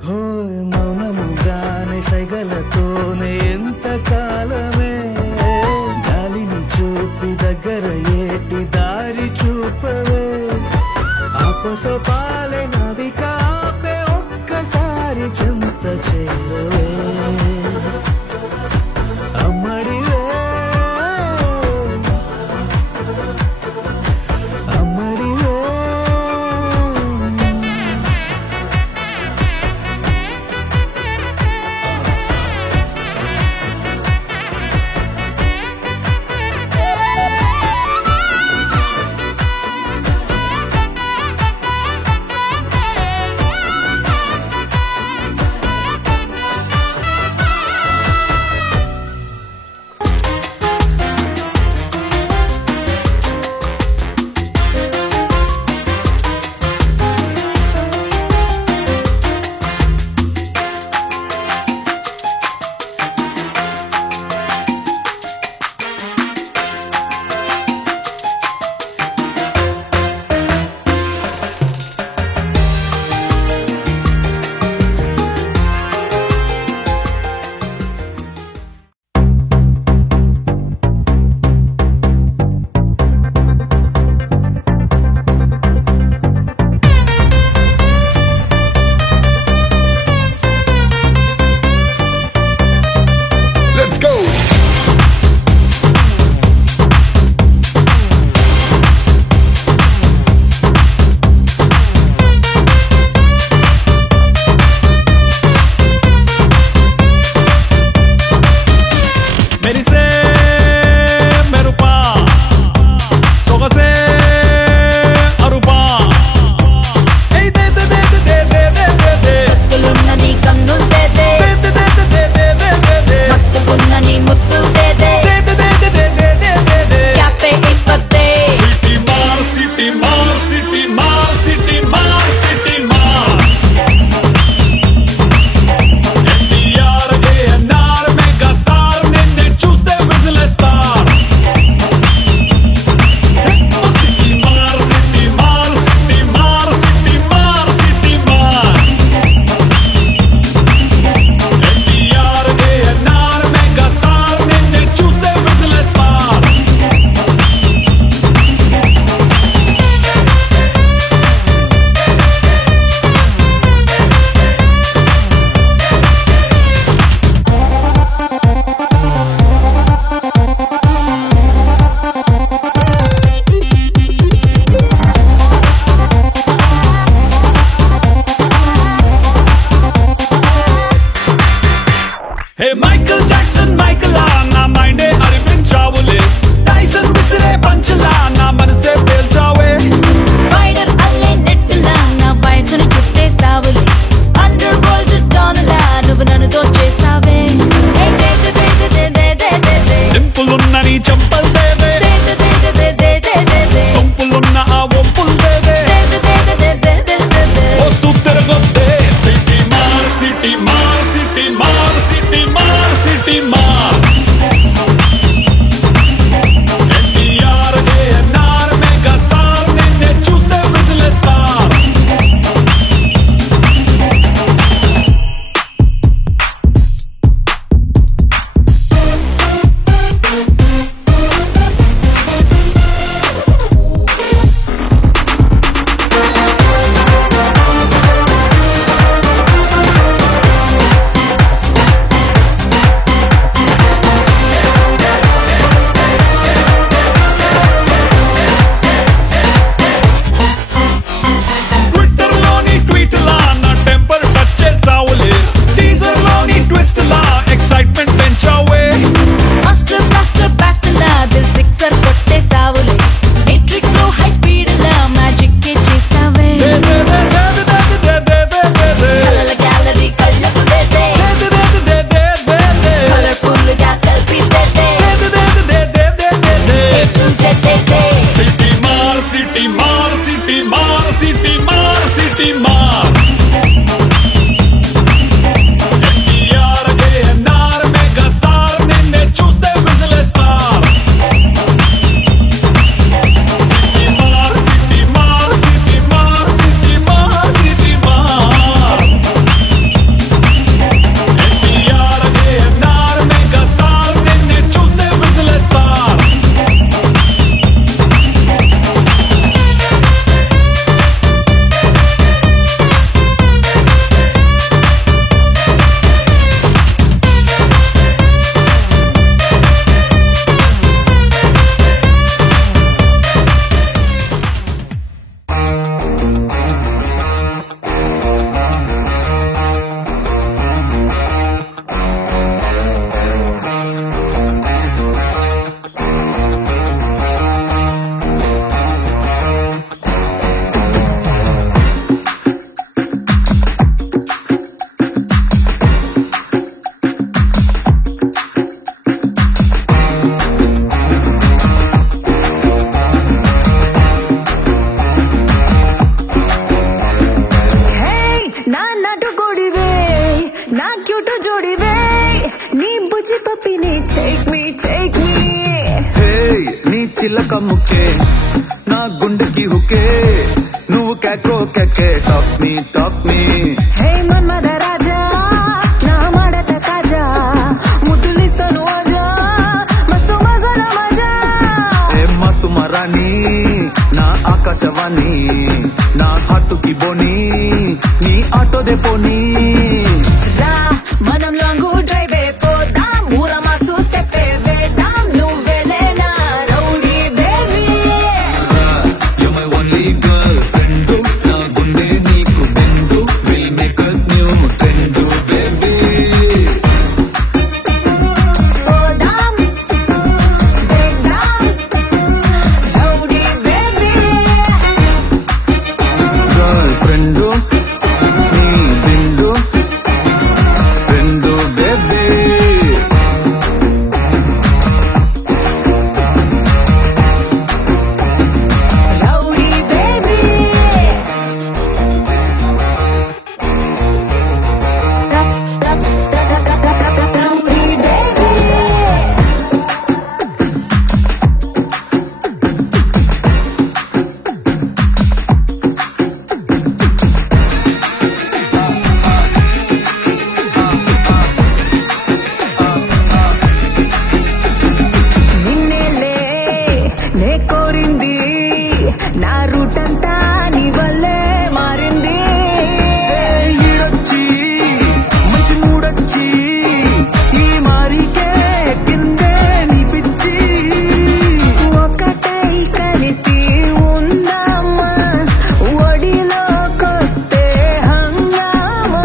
హోయ్ మౌనముగానే సైగలతోనే ఎంత కాలమే జాలిని చూపి దగ్గర ఏటి దారి చూపవే ఆపసోపాలే నవిక ఆపే ఒక్కసారి చెంత చేరవే అమ్మడివే అమ్మడివే సిటీ మార్ సిటీ మార్ సిటీ మార్ సిటీ మార్ ఎన్టీఆర్ కేఎన్ఆర్ మెగా స్టార్ నిన్నే చూస్తే విజిలేస్తార్ సిటీ మార్ సిటీ మార్ సిటీ మార్ సిటీ మార్ సిటీ మార్ ఎన్టీఆర్ కేఎన్ఆర్ మెగా స్టార్ నిన్నే చూస్తే విజిలేస్తార్ చిలక ముక్కే నా గుండెకి హుకే నువ్వు కేకో కేకే టాక్ మీ హే మన్మథ రాజా నా మడత కాజా ముద్దులిస్తాను ఆజా మస్తు మజాల మజా ఏ మసు మరాని నా ఆకాశవాణి నా హాటుకి బోని నీ ఆటో దే పోనీ రా మనం లాంగ్ డ్రైవ్ పోదాం ఊర మస్తు స్టెప్ వేద్దాం నువ్వేలేనా రౌడీ బేబీ నా గుండె నీకు బెండు will make us new trend baby పోదాం వేద్దాం రౌడీ బేబీ గర్ల్ ఫ్రెండ్ నీ బిండు friend baby rowdy baby rowdy baby నిన్నేలే నే కోరింది నా రూట్ అంతా నీ వల్లే మారింది ఈడొచ్చి మంచి మూడొచ్చి ఈ మారికే కిందే నీ పిచ్చి ఒకటై కలిసి ఉందామా ఒడిలోకొస్తే హంగామా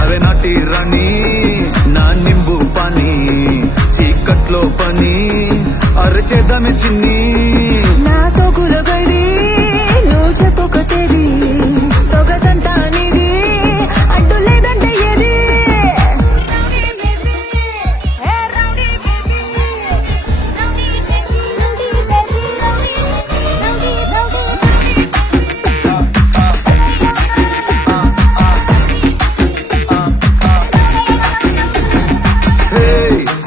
అవే నాటి రాణి నా నింబు పని చీకట్లో పని అరచేద్దామే చిన్ని నా సోకుల గడి నువ్వు చెప్పుకొచ్చేది సొగసంతా నీది అడ్డు లేదంటే ఏది హే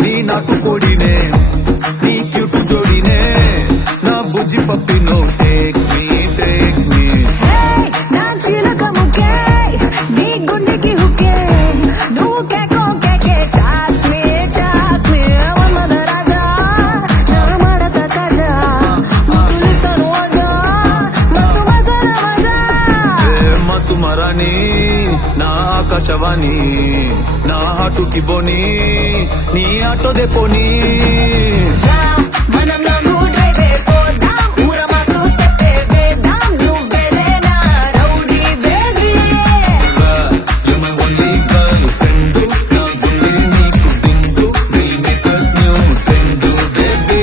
నీ నాటు కోడినే నీ క్యూట్ జోడినే నా బుజ్జి పప్పినో టేక్ మీ నా చిలక ముక్కే నీ గుండెకి హుక్కే నువ్వు కేకో కేకే టాక్ మీ మన్మథ రాజా నా మడత కాజా ముద్దులిస్తాను ఆజా మస్తు మజాల మజా ఏ మసు మరాని నా ఆకాశవాణి నా హాటుకి బోని నీ ఆటో దే పోనీ మనం లాంగ్ డ్రైవ్ పోదాం ఊర మస్తు స్టెప్ వేద్దాం నువ్వేలేనా rowdy baby You're my only girlfriend నా గుండె నీకు బిందు will make us new trend baby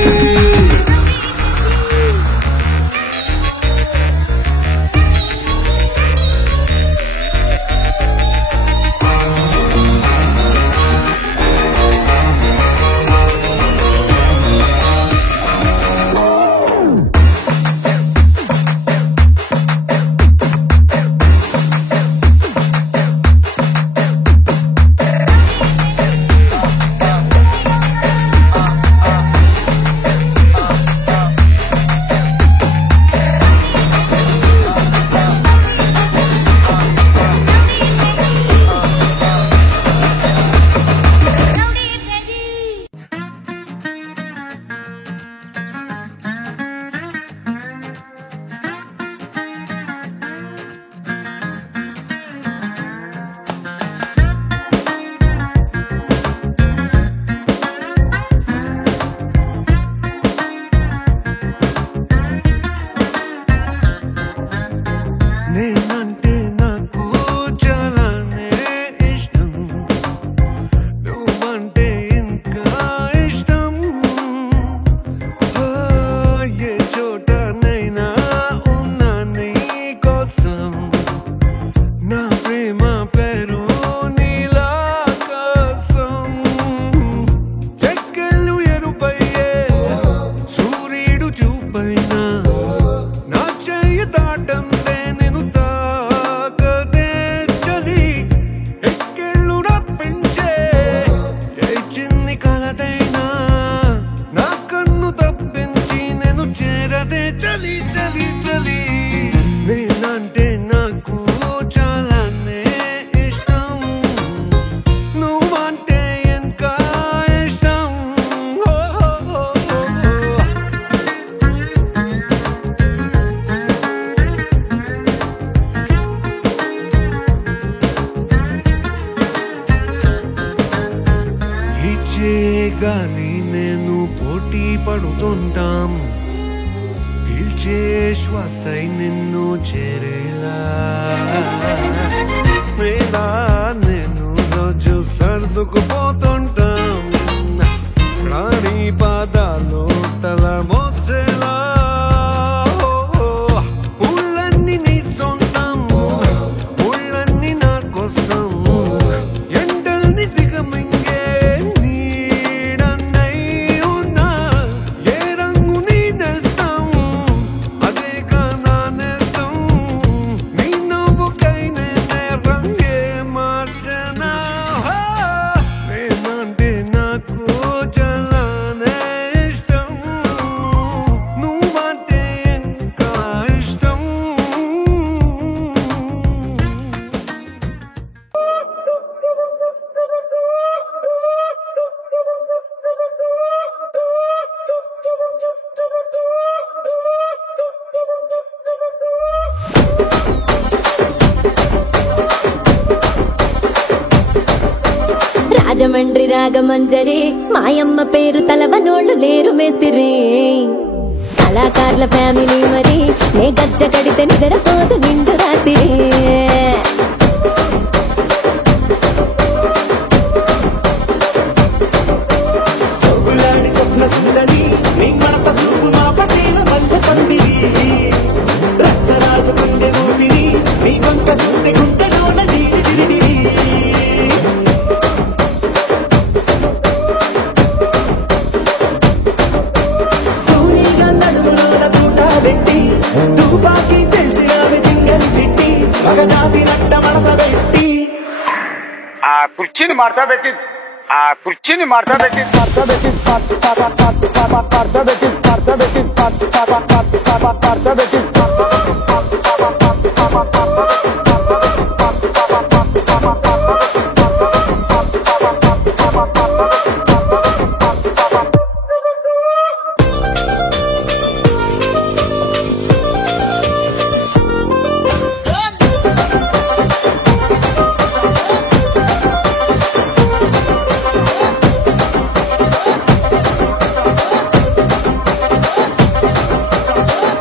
దాటందే నేను తాకదే చలి ఎక్కేళ్ళు రప్పించే ఏ చిన్ని కలదైనా నా కన్ను తప్పించి నేను చేరదే చలి చలి చలి నేనంటే నాకు చాలానే ఇష్టం నువ్వంటే ఇంకా ఇష్టం ఇచ్చే గాలి నేను పోటీ పడుతుంటాం పీల్చే శ్వాసై నిన్ను చేరేలా నేనా నేను రోజు సర్దుకుపోతుంటాం ప్రాణి పాదాలు తల మోసేలా ఊళ్ళన్నీ నీ సొంతం ఊళ్ళన్నీ నా కోసం ఎండల్ని దిగమింగే నీడన్నై ఉన్నా ఏ రంగు నీ నేస్తం అదే నా నేస్తం నీ నవ్వుకై నేనే రంగే మార్చనా నేనంటే నాకు చాలానే ఇష్టం నువ్వంటే ఇంకా ఇష్టం రాజమండ్రి రాగమంజరి మాయమ్మ పేరు తలవనోళ్ళు లేరు మేస్తిరి కళాకారుల ఫ్యామిలీ మరి నే గజ్జ కడితే నిద్రపోదు నిండు రాత్రి సోగులాడి స్వప్న సుందరి నీ మడత చూపు మా పటేల మధ్య పందిరి రచ్చరాజు పందె ఊపిరి నీ వంక చూస్తే గుంటలోన డీరి డిరిడిరి తూనీగా నడుములోన తూట పెట్టి తుపాకి తెలిసి ఆమె తింగలి చిట్టి మగజాతి నట్ట మడత పెట్టి ఆ కుర్చీని మార్తా పెట్టి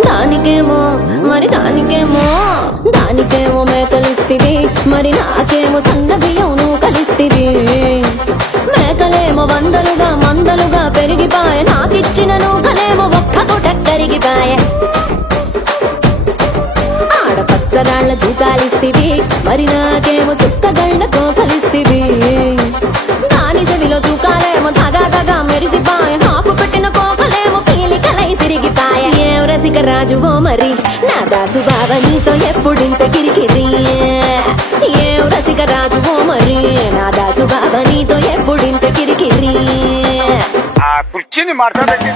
దానికేమో మరి దానికేమో మేకలిస్తివి మరి నాకేమో సన్న బియ్యం నువ్వు కలిస్తివి మేకలేమో మందలుగా పెరిగిపాయ నాకిచ్చిన నూకలేమో ఒక్క పూట కరిగిపాయ ఆడపచ్చరాళ్ల జూకాలిస్తివి మరి నాకేమో చుక్కగళ్ళ కోకలిస్తివి దాని చెవిలో జూకాలేమో దగా మెరిసిపాయ నాకు పెట్టిన కోకలేమో పీలికలై సిరిగిపాయ ఏం రసిక రాజువో మరి నా దాసు బావ నీతో ఎప్పుడింత కిరికిరి ఏం రసిక రాజువో మరి నా దాసు బావ నీతో ఎప్పుడింత కిరికిరి ఆ కుర్చీని మార్తా పెట్టి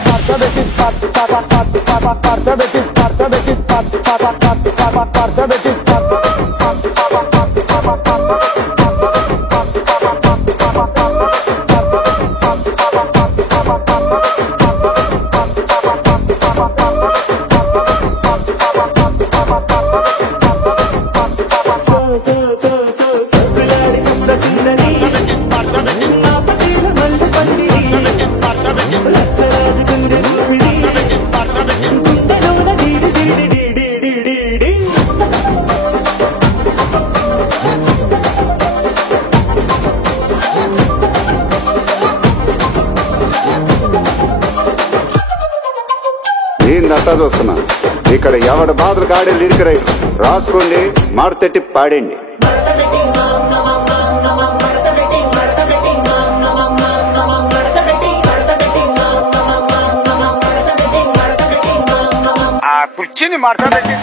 ఏందంతా చూస్తున్నా ఇక్కడ ఎవడ బాధలు గాడే లిరిక్ రైటర్ రాసుకోండి మాడతెట్టి పాడండి కుర్చీ కుర్చీని మార్చబెట్టి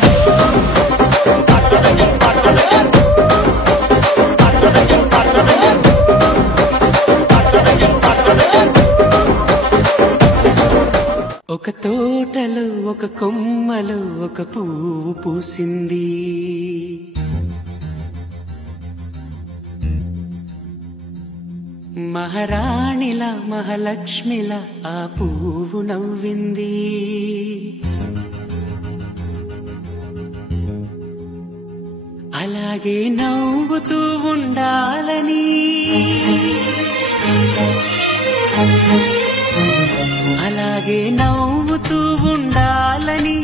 ఒక తోటలో ఒక కొమ్మలో ఒక పువ్వు పూసింది. మహారాణిలా మహాలక్ష్మిలా ఆ పువ్వు నవ్వింది. అలాగే నవ్వుతూ ఉండాలని, అలాగే నవ్వుతూ ఉండాలని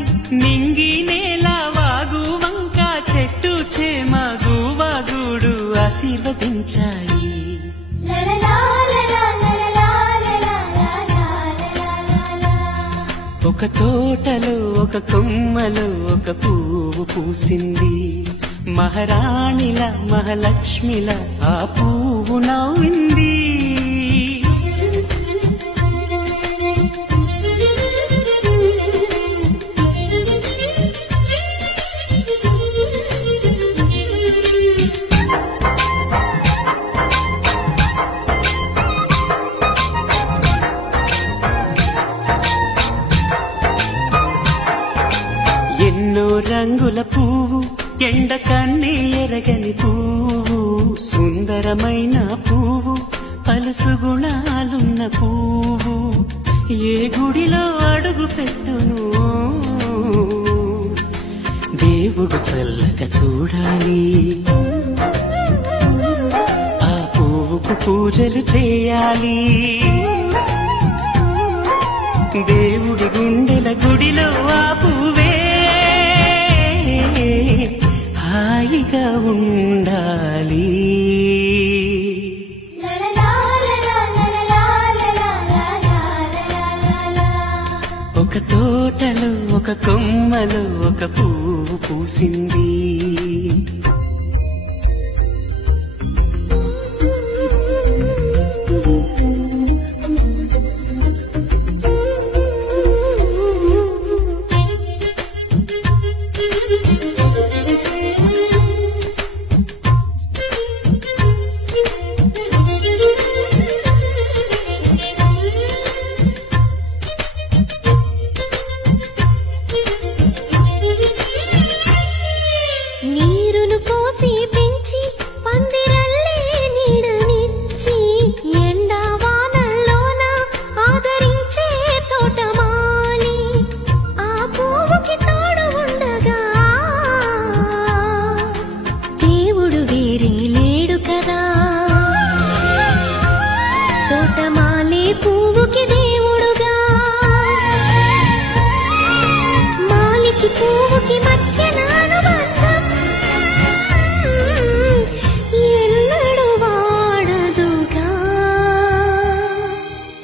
నింగి నేల వాగు వంక చెట్టు చేమ గువాగుడు ఆశీర్వదించాయి. ఒక తోటలో ఒక కొమ్మలో ఒక పువ్వు పూసింది. మహారాణిల మహాలక్ష్మిల ఆ పువ్వు నవ్వింది. ఎన్నో రంగుల పువ్వు, ఎండ కన్నే ఎరగని పువ్వు, సుందరమైన పువ్వు, పలుసు గుణాలున్న పువ్వు, ఏ గుడిలో అడుగు పెట్టును దేవుడు చల్లగా చూడాలి. ఆ పువ్వుకు పూజలు చేయాలి. దేవుడి గుండెల గుడిలో ఆ పువ్వే హాయిగా ఉండాలి. ఒక తోటలో ఒక కొమ్మలో ఒక పువ్వు పూసింది. నీరును కోసి పెంచి పందిరల్లే నీడనిచ్చి ఎండా వానల్లోన ఆదరించే తోటమాలి ఆ పువ్వుకి తోడు ఉండగా దేవుడు వేరే లేడు కదా. తోటమాలి పువ్వుకి దేవుడుగా, మాలికి పువ్వుకి మధ్య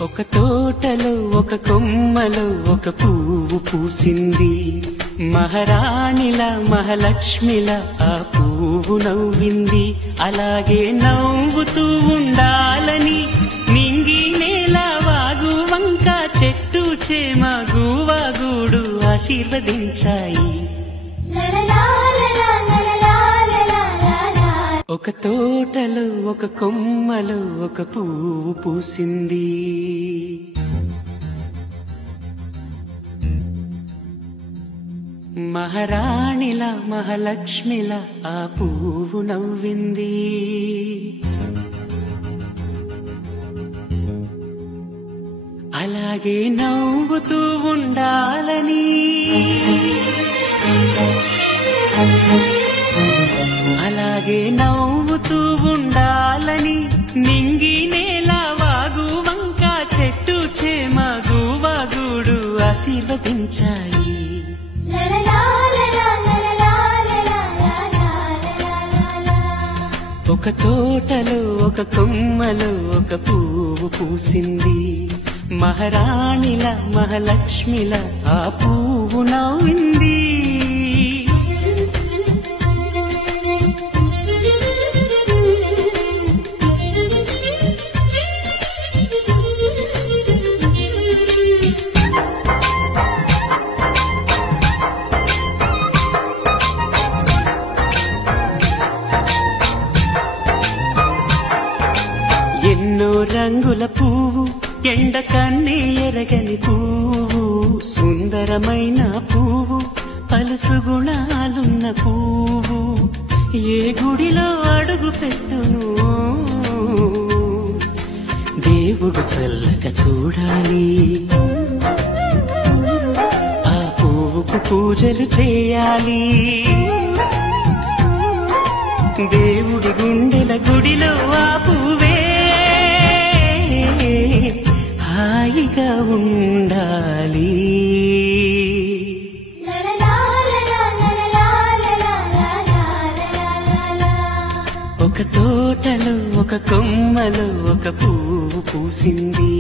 ఒక తోటలో ఒక కొమ్మలో ఒక పువ్వు పూసింది. మహారాణిల మహాలక్ష్మిల ఆ పువ్వు నవ్వింది. అలాగే నవ్వుతూ ఉండాలని నింగి నేల వాగు వంక చెట్టు చేమ గువాగుడు ఆశీర్వదించాయి. ఒక తోటలో ఒక కొమ్మలో ఒక పువ్వు పూసింది. మహారాణిల మహాలక్ష్మిల ఆ పువ్వు నవ్వింది. అలాగే నవ్వుతూ ఉండాలని, అలాగే నవ్వుతూ ఉండాలని నింగి నేల వాగు వంక చెట్టు చేమ గువాగుడు ఆశీర్వదించాయి. ఒక తోటలో ఒక కొమ్మలో ఒక పువ్వు పూసింది. మహారాణిల మహాలక్ష్మిల ఆ పువ్వు నవ్వింది. ఎండ కన్నే ఎరగని పువ్వు సుందరమైన పువ్వు పలుసు గుణాలున్న పువ్వు ఏ గుడిలో అడుగు పెట్టును దేవుడు చల్లగా చూడాలి ఆ పువ్వుకు పూజలు చేయాలి దేవుడి గుండెల గుడిలో ఆ పువ్వే హాయిగా ఉండాలి ఒక తోటలో ఒక కొమ్మలో ఒక పువ్వు పూసింది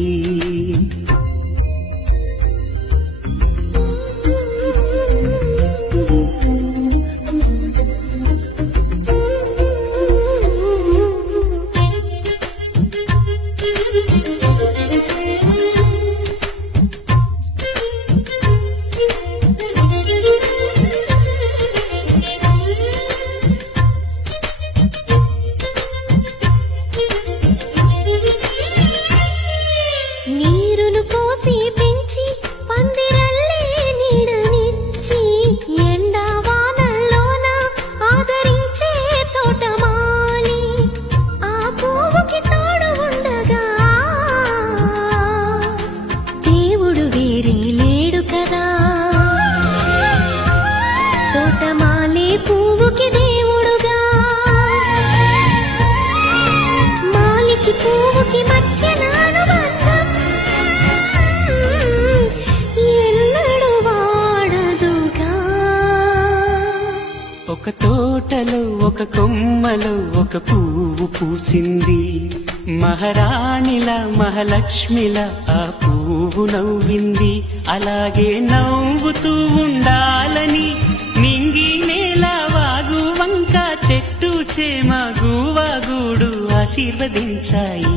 నీరును పోసి పెంచి పందిరల్లే నీడనిచ్చి ఎండా వానల్లోన ఆదరించే తోటమాలి ఆ పువ్వుకి తోడు ఉండగా దేవుడు వేరే లేడు కదా తోటమాలి పువ్వుకి దేవుడుగా మాలికి పువ్వుకి మధ్య ఒక తోటలో ఒక కొమ్మలో ఒక పువ్వు పూసింది మహారాణిలా మహాలక్ష్మిలా ఆ పువ్వు నవ్వింది అలాగే నవ్వుతూ ఉండాలని నింగి నేల వాగు వంక చెట్టు చేమ గువా గూడు ఆశీర్వదించాయి.